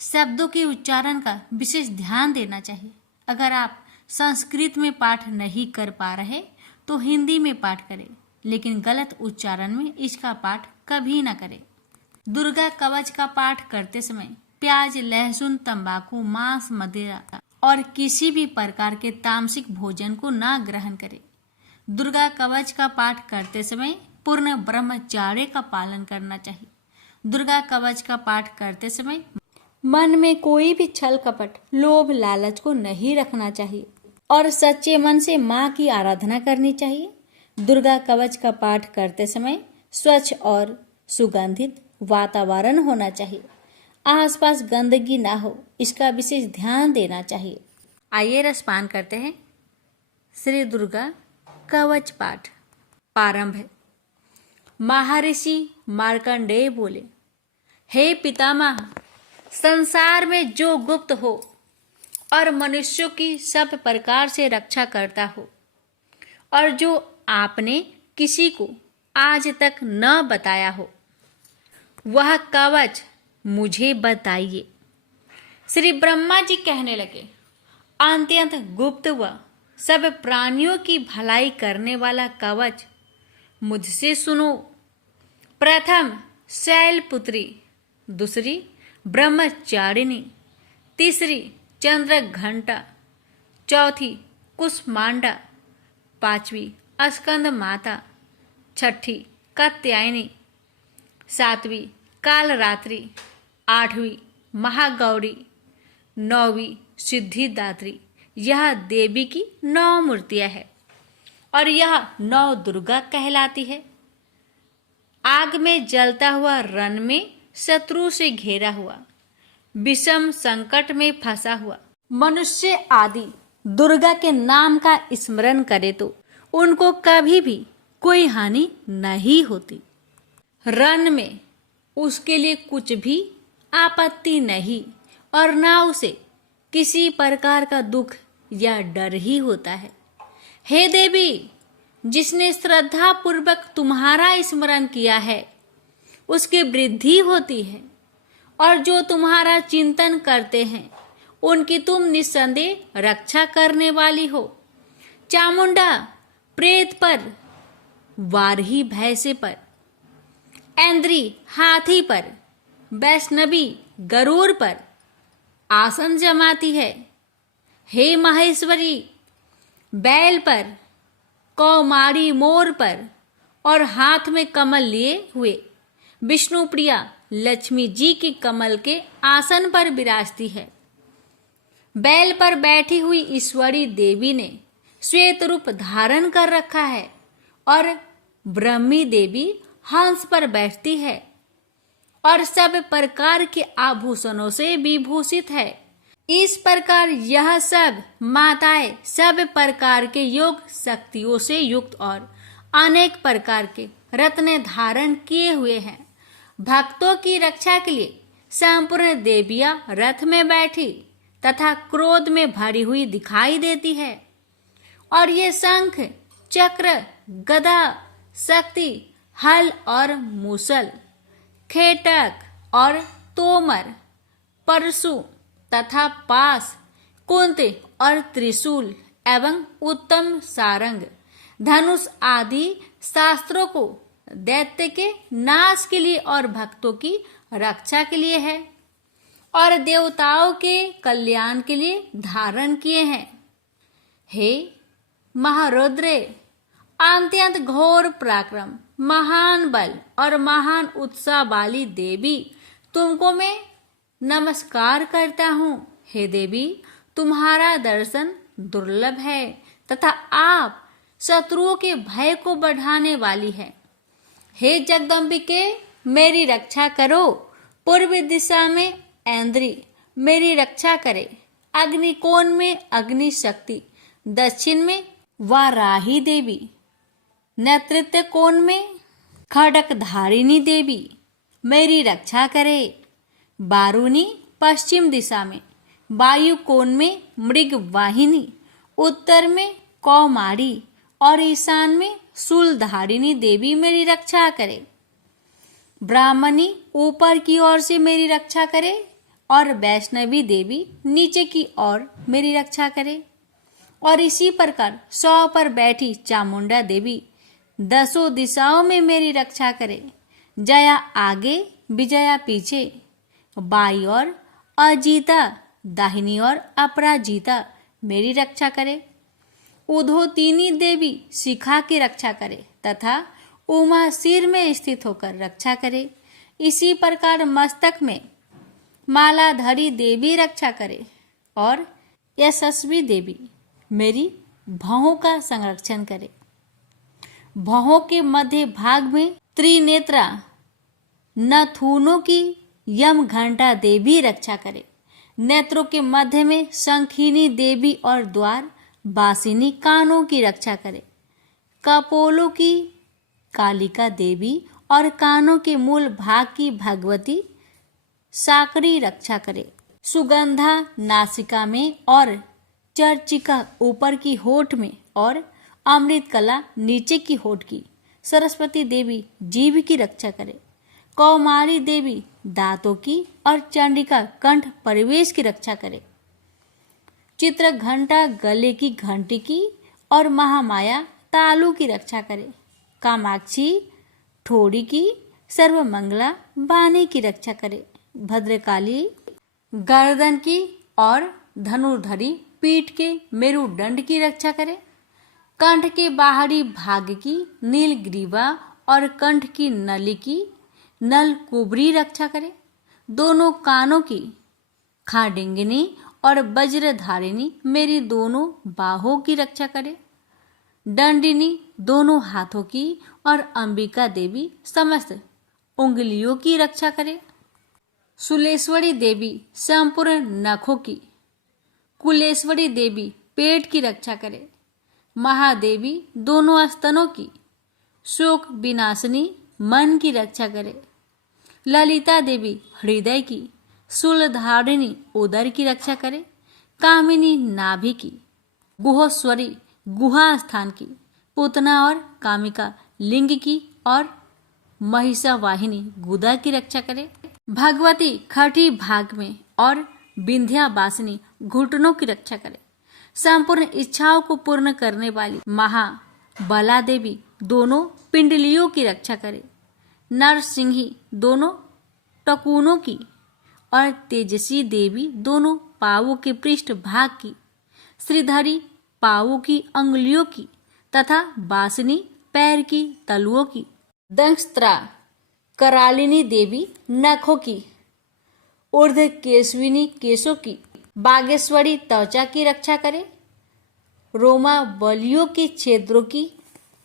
शब्दों के उच्चारण का विशेष ध्यान देना चाहिए। अगर आप संस्कृत में पाठ नहीं कर पा रहे तो हिंदी में पाठ करें, लेकिन गलत उच्चारण में इसका पाठ कभी ना करें। दुर्गा कवच का पाठ करते समय प्याज, लहसुन, तंबाकू, मांस, मदिरा और किसी भी प्रकार के तामसिक भोजन को ना ग्रहण करें। दुर्गा कवच का पाठ करते समय पूर्ण ब्रह्मचार्य का पालन करना चाहिए। दुर्गा कवच का पाठ करते समय मन में कोई भी छल कपट, लोभ, लालच को नहीं रखना चाहिए और सच्चे मन से माँ की आराधना करनी चाहिए। दुर्गा कवच का पाठ करते समय स्वच्छ और सुगंधित वातावरण होना चाहिए। आसपास गंदगी ना हो, इसका विशेष ध्यान देना चाहिए। आइए रसपान करते हैं। श्री दुर्गा कवच पाठ प्रारंभ है। महर्षि मार्कंडेय बोले, हे पितामह, संसार में जो गुप्त हो और मनुष्यों की सब प्रकार से रक्षा करता हो और जो आपने किसी को आज तक न बताया हो, वह कवच मुझे बताइए। श्री ब्रह्मा जी कहने लगे, अत्यंत गुप्त व सब प्राणियों की भलाई करने वाला कवच मुझसे सुनो। प्रथम शैलपुत्री, दूसरी ब्रह्मचारिणी, तीसरी चंद्र घंटा, चौथी कुष्मांडा, पांचवी स्कंद माता, छठी कात्यायनी, सातवीं कालरात्रि, आठवीं महागौरी, नौवीं सिद्धिदात्री। यह देवी की 9 मूर्तियां हैं और यह 9 दुर्गा कहलाती है। आग में जलता हुआ रण में शत्रु से घेरा हुआ, विषम संकट में फंसा हुआ मनुष्य आदि दुर्गा के नाम का स्मरण करे तो उनको कभी भी कोई हानि नहीं होती। रण में उसके लिए कुछ भी आपत्ति नहीं और ना उसे किसी प्रकार का दुख या डर ही होता है। हे देवी, जिसने श्रद्धा पूर्वक तुम्हारा स्मरण किया है उसकी वृद्धि होती है और जो तुम्हारा चिंतन करते हैं उनकी तुम निस्संदेह रक्षा करने वाली हो। चामुंडा प्रेत पर, वारही भैंसे पर, ऐन्द्री हाथी पर, वैष्णवी गरुड़ पर आसन जमाती है। हे महेश्वरी, बैल पर, कौमारी मोर पर और हाथ में कमल लिए हुए विष्णु प्रिया लक्ष्मी जी की कमल के आसन पर विराजती है। बैल पर बैठी हुई ईश्वरी देवी ने श्वेत रूप धारण कर रखा है और ब्रह्मी देवी हंस पर बैठती है और सब प्रकार के आभूषणों से विभूषित है। इस प्रकार यह सब माताएं सब प्रकार के योग शक्तियों से युक्त और अनेक प्रकार के रत्न धारण किए हुए हैं। भक्तों की रक्षा के लिए संपूर्ण देवियां रथ में बैठी तथा क्रोध में भरी हुई दिखाई देती है और ये शंख, चक्र, गदा, शक्ति, हल और मूसल, खेटक और तोमर, परशु तथा पास, कुंती और त्रिशूल एवं उत्तम सारंग, धनुष आदि शास्त्रों को दैत्य के नाश के लिए और भक्तों की रक्षा के लिए है और देवताओं के कल्याण के लिए धारण किए हैं। हे महारुद्रे, अत्यंत घोर पराक्रम, महान बल और महान उत्साह वाली देवी, तुमको मैं नमस्कार करता हूँ। हे देवी, तुम्हारा दर्शन दुर्लभ है तथा आप शत्रुओं के भय को बढ़ाने वाली है। हे जगदम्बिके, मेरी रक्षा करो। पूर्व दिशा में ऐन्द्री मेरी रक्षा करे, अग्निकोण में अग्नि शक्ति, दक्षिण में वाराही देवी, नेतृत्व कोण में खड़कधारिणी देवी मेरी रक्षा करे। बारूनी पश्चिम दिशा में, वायु कोण में मृग वाहिनी, उत्तर में कौमारी और ईशान में शूलधारिणी देवी मेरी रक्षा करे। ब्राह्मणी ऊपर की ओर से मेरी रक्षा करे और वैष्णवी देवी नीचे की ओर मेरी रक्षा करे और इसी प्रकार 100 पर बैठी चामुंडा देवी 10 दिशाओं में मेरी रक्षा करे। जया आगे, विजया पीछे, बाई और अजीता, दाहिनी और अपराजिता मेरी रक्षा करे। उधोतिनी देवी शिखा की रक्षा करे तथा उमा सिर में स्थित होकर रक्षा करे। इसी प्रकार मस्तक में मालाधारी देवी रक्षा करे और यशस्वी देवी मेरी भौहों का संरक्षण करे। भौहों के मध्य भाग में त्रिनेत्रा नथुनों की यम घंटा देवी रक्षा करे। नेत्रों के मध्य में शंखिनी देवी और द्वार बासिनी कानों की रक्षा करे। कपोलों की कालिका देवी और कानों के मूल भाग की भगवती साकरी रक्षा करे। सुगंधा नासिका में और चर्चिका ऊपर की होठ में और अमृत कला नीचे की होठ की सरस्वती देवी जीभ की रक्षा करे। कौमारी देवी दांतों की और चंडिका कंठ परिवेश की रक्षा करे। चित्र घंटा गले की घंटी की और महामाया तालू की रक्षा करे। कामाक्षी ठोड़ी की सर्वमंगला बानी की रक्षा करे। भद्रकाली गर्दन की और धनुर्धरी पीठ के मेरुदंड की रक्षा करे। कंठ के बाहरी भाग की नीलग्रीवा और कंठ की नली की नल कुबरी रक्षा करे। दोनों कानों की खाडिंगिनी और वज्रधारिणी मेरी दोनों बाहों की रक्षा करे। दंडिनी दोनों हाथों की और अंबिका देवी समस्त उंगलियों की रक्षा करे। सुलेश्वरी देवी संपूर्ण नखों की, कुलेश्वरी देवी पेट की रक्षा करे। महादेवी दोनों स्तनों की, शोक विनाशिनी मन की रक्षा करे। ललिता देवी हृदय की, शूलधारिणी उदर की रक्षा करे। कामिनी नाभि की, गुहोश्वरी गुहा स्थान की, पूतना और कामिका लिंग की और महिषावाहिनी गुदा की रक्षा करे। भगवती खटी भाग में और विंध्यावासिनी घुटनों की रक्षा करे। संपूर्ण इच्छाओं को पूर्ण करने वाली महाबला देवी दोनों पिंडलियों की रक्षा करे। नरसिंही दोनों टकुनों की और तेजसी देवी दोनों पावों के पृष्ठ भाग की, श्रीधरी पावों की अंगुलियों की तथा बासनी पैर की तलुओं की। दंष्ट्रा करालिनी देवी नखों की, ऊर्ध केशविनी केशों की, बागेश्वरी त्वचा की रक्षा करे। रोमा बलियों के छेद्रों की,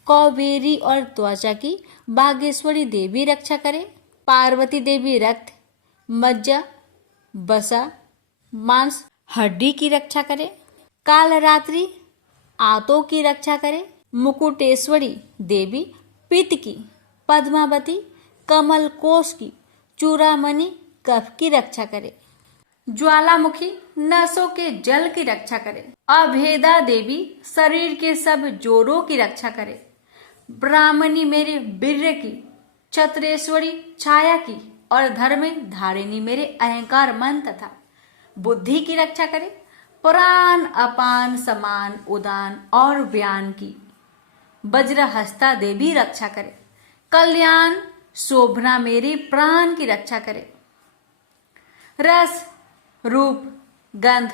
कौबेरी और त्वचा की बागेश्वरी देवी रक्षा करे। पार्वती देवी रक्त, मज्जा, बसा, मांस, हड्डी की रक्षा करे। कालरात्रि आंतों की रक्षा करे। मुकुटेश्वरी देवी पित्त की, पद्मावती कमल कोश की, चूड़ामणि कफ की रक्षा करे। ज्वालामुखी नसों के जल की रक्षा करे। अभेदा देवी शरीर के सब जोड़ों की रक्षा करे। ब्राह्मणी मेरे वीर्य की, छत्रेश्वरी छाया की और धर्म धारिणी मेरे अहंकार मन तथा बुद्धि की रक्षा करे। प्राण अपान समान उदान और व्यान की वज्रहस्ता देवी रक्षा करे। कल्याण शोभना मेरे प्राण की रक्षा करे। रस रूप गंध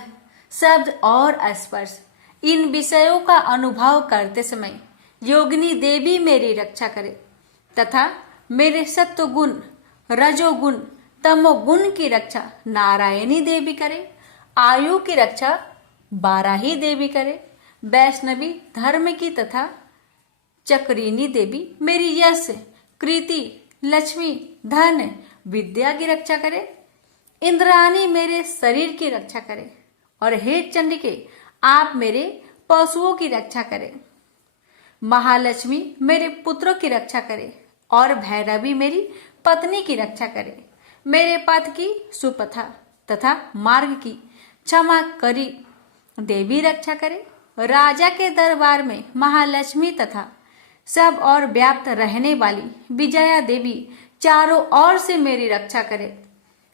शब्द और स्पर्श इन विषयों का अनुभव करते समय योगिनी देवी मेरी रक्षा करे तथा मेरे सत्वगुण रजोगुण तमोगुण की रक्षा नारायणी देवी करे। आयु की रक्षा बाराही देवी करे। वैष्णवी धर्म की तथा चक्रिनी देवी मेरी यश कृति लक्ष्मी धन विद्या की रक्षा करे। इंद्राणी मेरे शरीर की रक्षा करे और हे चंडिके आप मेरे पशुओं की रक्षा करें। महालक्ष्मी मेरे पुत्रों की रक्षा करे और भैरवी मेरी पत्नी की रक्षा करे। मेरे पथ की सुपथा तथा मार्ग की क्षमा करी देवी रक्षा करे। राजा के दरबार में महालक्ष्मी तथा सब और व्याप्त रहने वाली विजया देवी चारों ओर से मेरी रक्षा करे।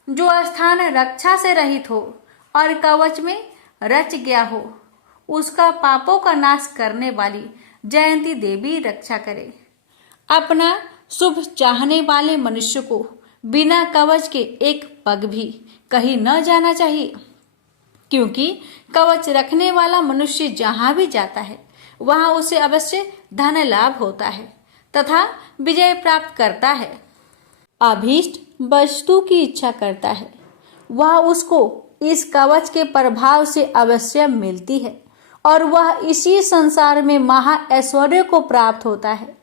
जो स्थान रक्षा से रहित हो और कवच में रच गया हो उसका पापों का नाश करने वाली जयंती देवी रक्षा करे। अपना शुभ चाहने वाले मनुष्य को बिना कवच के एक पग भी कहीं न जाना चाहिए, क्योंकि कवच रखने वाला मनुष्य जहां भी जाता है वहां उसे अवश्य धन लाभ होता है तथा विजय प्राप्त करता है। अभीष्ट वस्तु की इच्छा करता है, वह उसको इस कवच के प्रभाव से अवश्य मिलती है और वह इसी संसार में महा ऐश्वर्य को प्राप्त होता है।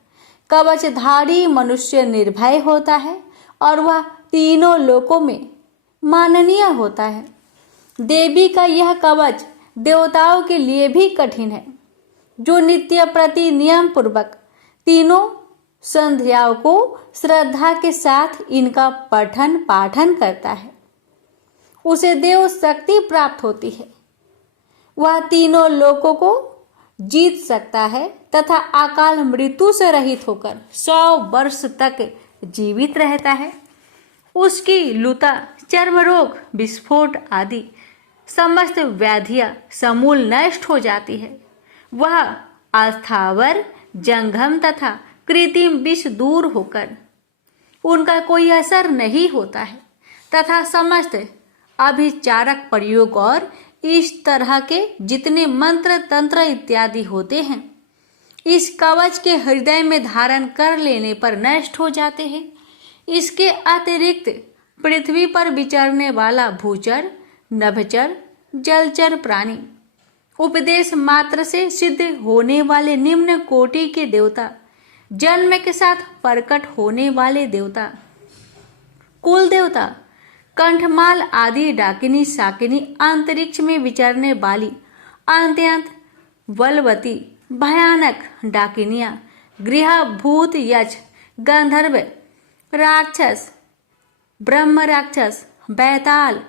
कवचधारी मनुष्य निर्भय होता है और वह तीनों लोकों में माननीय होता है। देवी का यह कवच देवताओं के लिए भी कठिन है, जो नित्य प्रति नियम पूर्वक तीनों संध्याओं को श्रद्धा के साथ इनका पठन पाठन करता है, उसे देव शक्ति प्राप्त होती है। वह तीनों लोकों को जीत सकता है तथा अकाल मृत्यु से रहित होकर 100 वर्ष तक जीवित रहता है। उसकी लुता, चर्म रोग, विस्फोट आदि समस्त व्याधियां समूल नष्ट हो जाती है। वह अस्थावर, जंगम तथा कृत्रिम विष दूर होकर उनका कोई असर नहीं होता है तथा समस्त अभिचारक प्रयोग और इस तरह के जितने मंत्र तंत्र इत्यादि होते हैं, इस कवच के हृदय में धारण कर लेने पर नष्ट हो जाते हैं। इसके अतिरिक्त पृथ्वी पर विचरने वाला भूचर, नभचर, जलचर प्राणी, उपदेश मात्र से सिद्ध होने वाले निम्न कोटि के देवता, जन्म के साथ प्रकट होने वाले देवता, कुल देवता, कंठमाल आदि डाकिनी शाकिनी, अंतरिक्ष में विचरने वाली अत्यंत बलवती भयानक डाकिनियां, गृह भूत, यक्ष, गंधर्व, राक्षस, ब्रह्म राक्षस, बैताल,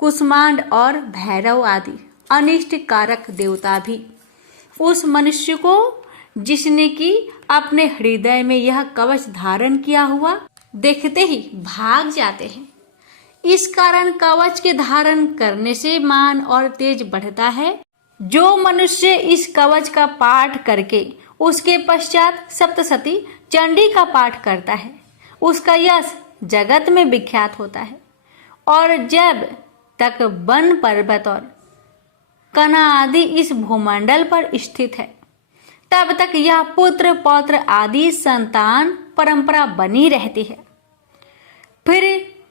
कुष्मांड और भैरव आदि अनिष्ट कारक देवता भी उस मनुष्य को, जिसने कि अपने हृदय में यह कवच धारण किया हुआ, देखते ही भाग जाते हैं। इस कारण कवच के धारण करने से मान और तेज बढ़ता है। जो मनुष्य इस कवच का पाठ करके उसके पश्चात सप्तशती चंडी का पाठ करता है, उसका यश जगत में विख्यात होता है। और जब तक वन पर्वत और कना आदि इस भूमंडल पर स्थित है, तब तक यह पुत्र पौत्र आदि संतान परंपरा बनी रहती है। फिर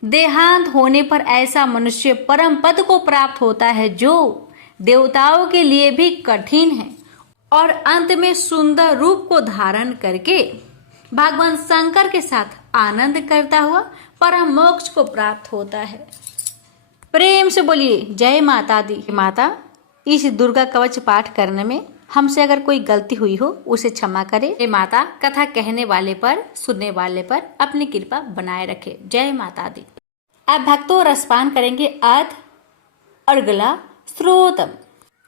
देहांत होने पर ऐसा मनुष्य परम पद को प्राप्त होता है, जो देवताओं के लिए भी कठिन है, और अंत में सुंदर रूप को धारण करके भगवान शंकर के साथ आनंद करता हुआ परम मोक्ष को प्राप्त होता है। प्रेम से बोलिए जय माता दी। माता, इस दुर्गा कवच पाठ करने में हमसे अगर कोई गलती हुई हो उसे क्षमा करे। जय माता, कथा कहने वाले पर, सुनने वाले पर अपनी कृपा बनाए रखे। जय माता दी। अब भक्तों रसपान करेंगे अर्थ अर्गला श्रोतम।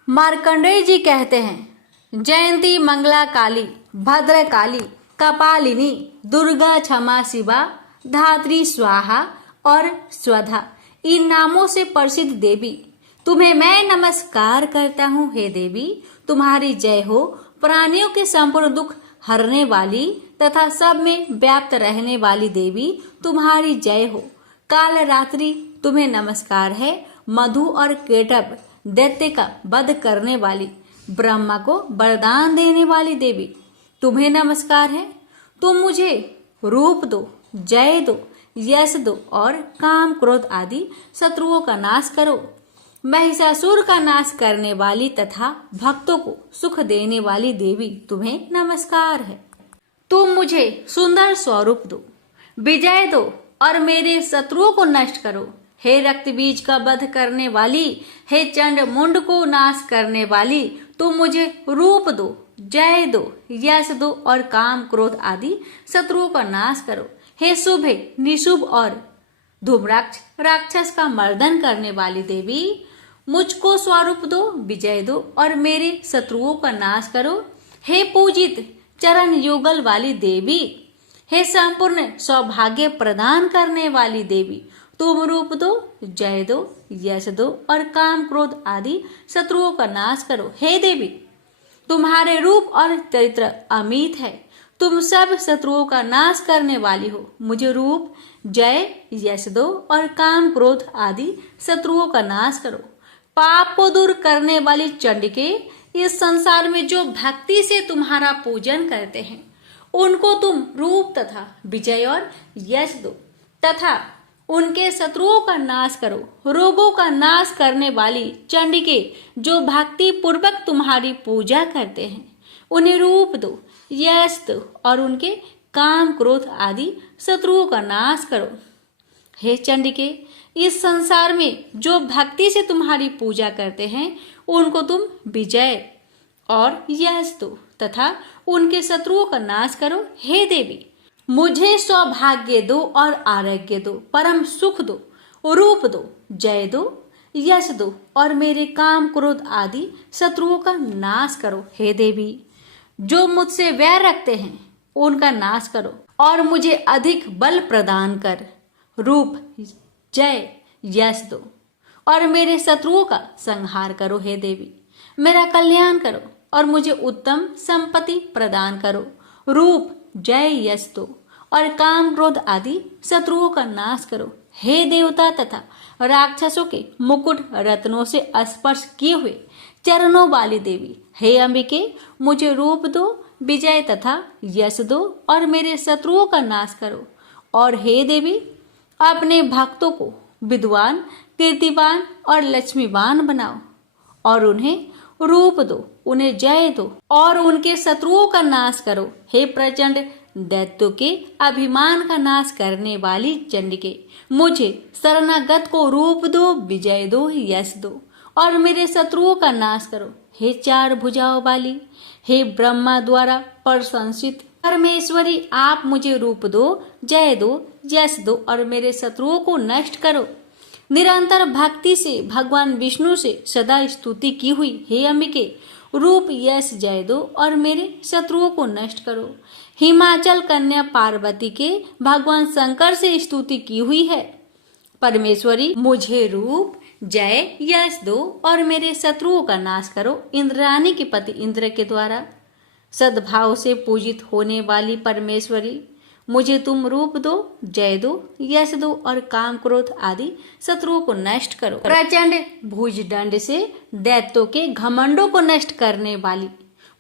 मार्कंडेय जी कहते हैं, जयंती मंगला काली, भद्र काली, कपालिनी, दुर्गा, क्षमा शिवा, धात्री, स्वाहा और स्वधा, इन नामों से प्रसिद्ध देवी, तुम्हें मैं नमस्कार करता हूँ। हे देवी, तुम्हारी जय हो। प्राणियों के संपूर्ण दुख हरने वाली तथा सब में व्याप्त रहने वाली देवी, तुम्हारी जय हो। काल रात्रि तुम्हें नमस्कार है। मधु और केटभ दैत्य का वध करने वाली, ब्रह्मा को वरदान देने वाली देवी, तुम्हें नमस्कार है। तुम मुझे रूप दो, जय दो, यश दो और काम क्रोध आदि शत्रुओं का नाश करो। महिषासुर का नाश करने वाली तथा भक्तों को सुख देने वाली देवी, तुम्हें नमस्कार है। तुम मुझे सुंदर स्वरूप दो, विजय दो और मेरे शत्रुओं को नष्ट करो। हे रक्त बीज का वध करने वाली, हे चंड मुंड को नाश करने वाली, तुम मुझे रूप दो, जय दो, यश दो और काम क्रोध आदि शत्रुओं का नाश करो। हे शुभ, निशुभ और धूम्राक्ष राक्षस का मर्दन करने वाली देवी, मुझको स्वरूप दो, विजय दो और मेरे शत्रुओं का नाश करो। हे पूजित चरण युगल वाली देवी, हे संपूर्ण सौभाग्य प्रदान करने वाली देवी, तुम रूप दो, जय दो, यश दो और काम क्रोध आदि शत्रुओं का नाश करो। हे देवी, तुम्हारे रूप और चरित्र अमित है। तुम सब शत्रुओं का नाश करने वाली हो। मुझे रूप, जय, यश दो और काम क्रोध आदि शत्रुओं का नाश करो। पाप को दूर करने वाली चंडिके, इस संसार में जो भक्ति से तुम्हारा पूजन करते हैं, उनको तुम रूप तथा विजय और यश दो तथा उनके शत्रुओं का नाश करो। रोगों का नाश करने वाली चंडिके जो भक्ति पूर्वक तुम्हारी पूजा करते हैं, उन्हें रूप दो, यश दो और उनके काम क्रोध आदि शत्रुओं का नाश करो। हे चंडिके, इस संसार में जो भक्ति से तुम्हारी पूजा करते हैं, उनको तुम विजय और यश दो तथा उनके शत्रुओं का नाश करो। हे देवी, मुझे सौभाग्य दो और आरोग्य दो, परम सुख दो, रूप दो, जय दो, यश दो और मेरे काम क्रोध आदि शत्रुओं का नाश करो। हे देवी, जो मुझसे वैर रखते हैं उनका नाश करो और मुझे अधिक बल प्रदान कर रूप, जय, यश दो और मेरे शत्रुओं का संहार करो। हे देवी, मेरा कल्याण करो और मुझे उत्तम संपत्ति प्रदान करो। रूप, जय, यश दो और काम क्रोध आदि शत्रुओं का नाश करो। हे देवता तथा राक्षसों के मुकुट रत्नों से स्पर्श किए हुए चरणों वाली देवी, हे अंबिके, मुझे रूप दो, विजय तथा यश दो और मेरे शत्रुओं का नाश करो। और हे देवी, अपने भक्तों को विद्वान, कीर्तिवान और लक्ष्मीवान बनाओ और उन्हें रूप दो, उन्हें जय दो और उनके शत्रुओं का नाश करो। हे प्रचंड दैत्यों के अभिमान का नाश करने वाली चंडिके, मुझे शरणागत को रूप दो, विजय दो, यश दो और मेरे शत्रुओं का नाश करो। हे चार भुजाओं वाली, हे ब्रह्मा द्वारा प्रशंसित परमेश्वरी, आप मुझे रूप दो, जय दो, यश दो और मेरे शत्रुओं को नष्ट करो। निरंतर भक्ति से भगवान विष्णु से सदा स्तुति की हुई हे अंबिके, रूप, यश, जय दो और मेरे शत्रुओं को नष्ट करो। हिमाचल कन्या पार्वती के भगवान शंकर से स्तुति की हुई है परमेश्वरी, मुझे रूप, जय, यश दो और मेरे शत्रुओं का नाश करो। इंद्राणी के पति इंद्र के द्वारा सद्भाव से पूजित होने वाली परमेश्वरी, मुझे तुम रूप दो, जय दो, यश दो और काम क्रोध आदि शत्रुओं को नष्ट करो। प्रचंड भुजदंड से दैत्यों के घमंडों को नष्ट करने वाली,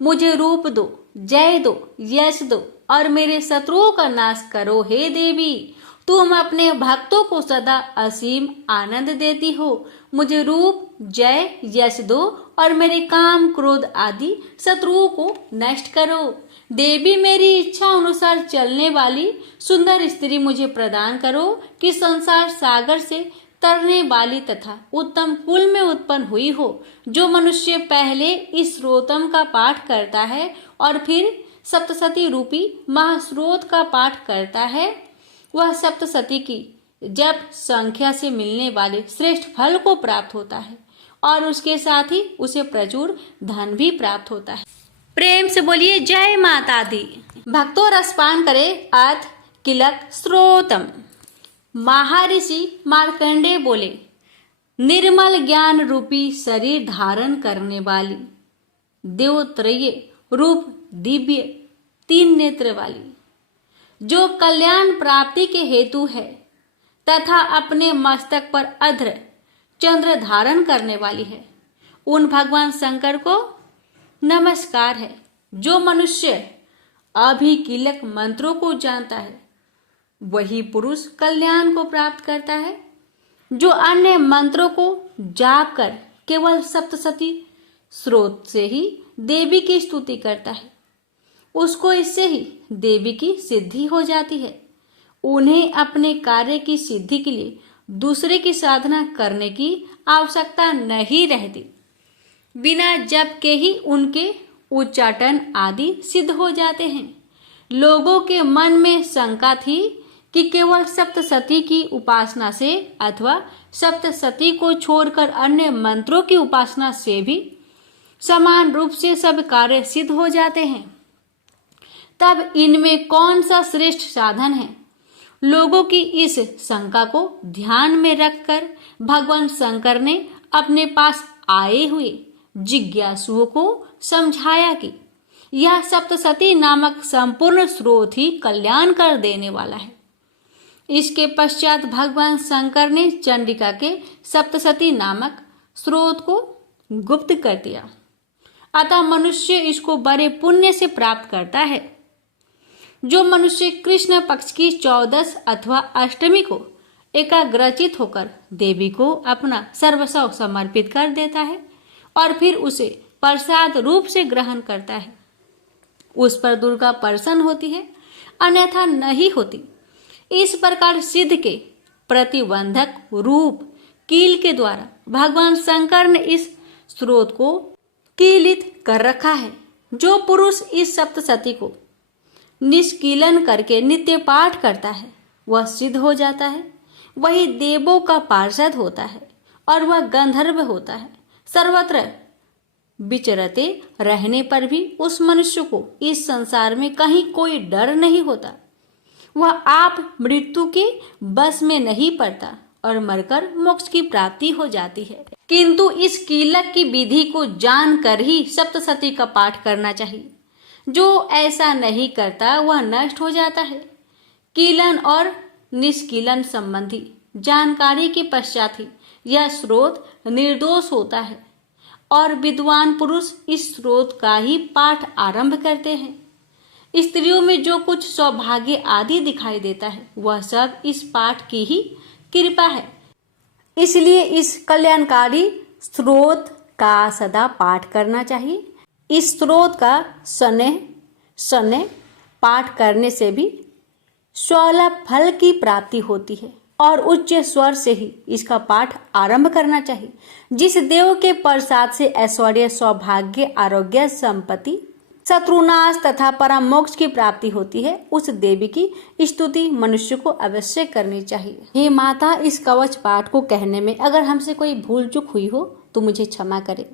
मुझे रूप दो, जय दो, यश दो और मेरे शत्रुओं का नाश करो। हे देवी, तुम अपने भक्तों को सदा असीम आनंद देती हो, मुझे रूप, जय, यश दो और मेरे काम क्रोध आदि शत्रुओं को नष्ट करो। देवी, मेरी इच्छा अनुसार चलने वाली सुंदर स्त्री मुझे प्रदान करो कि संसार सागर से तरने वाली तथा उत्तम कुल में उत्पन्न हुई हो। जो मनुष्य पहले इस स्रोतम का पाठ करता है और फिर सप्तसती रूपी महास्रोत का पाठ करता है, वह सप्तसती की जप संख्या से मिलने वाले श्रेष्ठ फल को प्राप्त होता है और उसके साथ ही उसे प्रचुर धन भी प्राप्त होता है। प्रेम से बोलिए जय माता दी। भक्तों, रसपान करे अथ किलक स्रोतम। महर्षि मार्कंडेय बोले, निर्मल ज्ञान रूपी शरीर धारण करने वाली, देवत्रय रूप दिव्य तीन नेत्र वाली, जो कल्याण प्राप्ति के हेतु है तथा अपने मस्तक पर अध्र चंद्र धारण करने वाली है, उन भगवान शंकर को नमस्कार है। जो मनुष्य अभिकीलक मंत्रों को जानता है, वही पुरुष कल्याण को प्राप्त करता है। जो अन्य मंत्रों को जाप कर केवल सप्तसती स्रोत से ही देवी की स्तुति करता है, उसको इससे ही देवी की सिद्धि हो जाती है। उन्हें अपने कार्य की सिद्धि के लिए दूसरे की साधना करने की आवश्यकता नहीं रहती। बिना जप के ही उनके उच्चाटन आदि सिद्ध हो जाते हैं। लोगों के मन में शंका थी कि केवल सप्तसती की उपासना से अथवा सप्तसती को छोड़कर अन्य मंत्रों की उपासना से भी समान रूप से सब कार्य सिद्ध हो जाते हैं। तब इनमें कौन सा श्रेष्ठ साधन है? लोगों की इस शंका को ध्यान में रखकर भगवान शंकर ने अपने पास आए हुए जिज्ञासुओं को समझाया कि यह सप्तसती नामक संपूर्ण स्रोत ही कल्याण कर देने वाला है। इसके पश्चात भगवान शंकर ने चंडिका के सप्तसती नामक स्रोत को गुप्त कर दिया, अतः मनुष्य इसको बड़े पुण्य से प्राप्त करता है। जो मनुष्य कृष्ण पक्ष की 14 अथवा अष्टमी को एकाग्रचित होकर देवी को अपना सर्वस्व समर्पित कर देता है और फिर उसे प्रसाद रूप से ग्रहण करता है, उस पर दुर्गा प्रसन्न होती है, अन्यथा नहीं होती। इस प्रकार सिद्ध के प्रतिबंधक रूप कील के द्वारा भगवान शंकर ने इस स्रोत को कीलित कर रखा है। जो पुरुष इस सप्तशती को निष्कीलन करके नित्य पाठ करता है वह सिद्ध हो जाता है, वही देवों का पार्षद होता है और वह गंधर्व होता है। सर्वत्र विचरते रहने पर भी उस मनुष्य को इस संसार में कहीं कोई डर नहीं होता। वह आप मृत्यु के बस में नहीं पड़ता और मरकर मोक्ष की प्राप्ति हो जाती है। किंतु इस कीलक की विधि को जानकर ही सप्तशती का पाठ करना चाहिए। जो ऐसा नहीं करता वह नष्ट हो जाता है। कीलन और निष्कीलन संबंधी जानकारी के पश्चात ही यह स्रोत निर्दोष होता है और विद्वान पुरुष इस स्रोत का ही पाठ आरंभ करते हैं। स्त्रियों में जो कुछ सौभाग्य आदि दिखाई देता है वह सब इस पाठ की ही कृपा है। इसलिए इस कल्याणकारी स्रोत का सदा पाठ करना चाहिए। इस स्रोत का सने पाठ करने से भी स्वलभ फल की प्राप्ति होती है और उच्च स्वर से ही इसका पाठ आरंभ करना चाहिए। जिस देव के प्रसाद से ऐश्वर्य, सौभाग्य, आरोग्य, संपत्ति, शत्रुनाश तथा परम मोक्ष की प्राप्ति होती है, उस देवी की स्तुति मनुष्य को अवश्य करनी चाहिए। हे माता, इस कवच पाठ को कहने में अगर हमसे कोई भूल चूक हुई हो तो मुझे क्षमा करें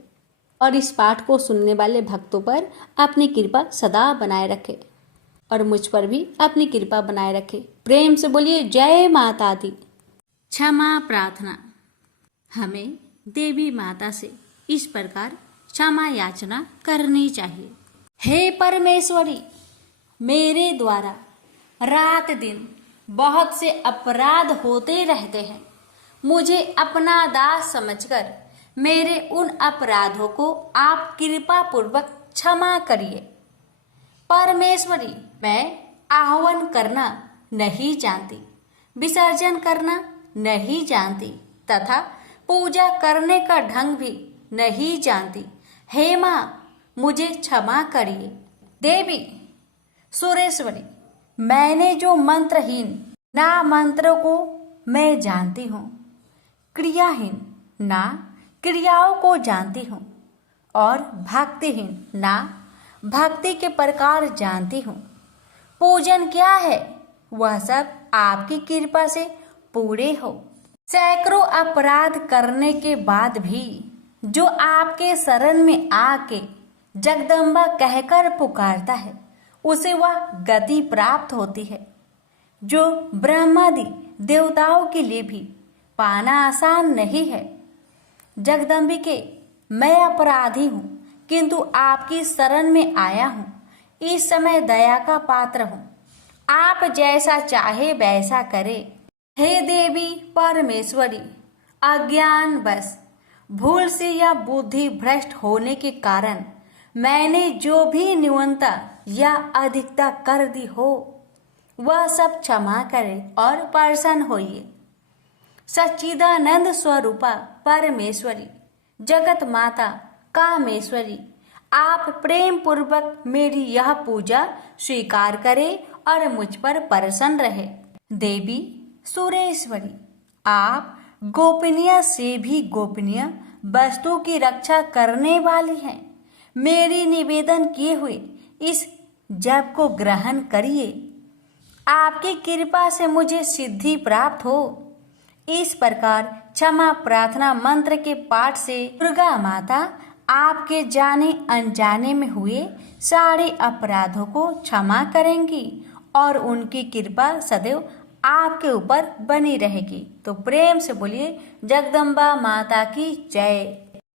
और इस पाठ को सुनने वाले भक्तों पर अपनी कृपा सदा बनाए रखे और मुझ पर भी अपनी कृपा बनाए रखे। प्रेम से बोलिए जय माता दी। क्षमा प्रार्थना। हमें देवी माता से इस प्रकार क्षमा याचना करनी चाहिए। हे परमेश्वरी, मेरे द्वारा रात दिन बहुत से अपराध होते रहते हैं। मुझे अपना दास समझकर मेरे उन अपराधों को आप कृपा पूर्वक क्षमा करिए। परमेश्वरी, मैं आह्वान करना नहीं जानती, विसर्जन करना नहीं जानती तथा पूजा करने का ढंग भी नहीं जानती। हे माँ, मुझे क्षमा करिए। देवी सुरेश्वरी, मैंने जो मंत्रहीन ना मंत्रों को मैं जानती हूँ, क्रियाहीन ना क्रियाओं को जानती हूँ और भक्तिहीन ना भक्ति के प्रकार जानती हूँ। पूजन क्या है वह सब आपकी कृपा से पूरे हो। सैकड़ों अपराध करने के बाद भी जो आपके शरण में आके जगदम्बा कहकर पुकारता है उसे वह गति प्राप्त होती है, जो ब्रह्मादि देवताओं के लिए भी पाना आसान नहीं है। जगदम्बिके, मैं अपराधी हूँ किंतु आपकी शरण में आया हूँ। इस समय दया का पात्र हूँ, आप जैसा चाहे वैसा करे। हे देवी परमेश्वरी, अज्ञान बस भूल से या बुद्धि भ्रष्ट होने के कारण मैंने जो भी न्यूनता या अधिकता कर दी हो वह सब क्षमा करे और प्रसन्न होइए। सच्चिदानंद स्वरूपा परमेश्वरी, जगत माता कामेश्वरी, आप प्रेम पूर्वक मेरी यह पूजा स्वीकार करें और मुझ पर प्रसन्न रहे। देवी सुरेश्वरी, आप गोपनीय से भी गोपनीय वस्तु की रक्षा करने वाली हैं। मेरी निवेदन किए हुए इस जप को ग्रहण करिए। आपकी कृपा से मुझे सिद्धि प्राप्त हो। इस प्रकार क्षमा प्रार्थना मंत्र के पाठ से दुर्गा माता आपके जाने अनजाने में हुए सारे अपराधों को क्षमा करेंगी और उनकी कृपा सदैव आपके ऊपर बनी रहेगी। तो प्रेम से बोलिए जगदम्बा माता की जय।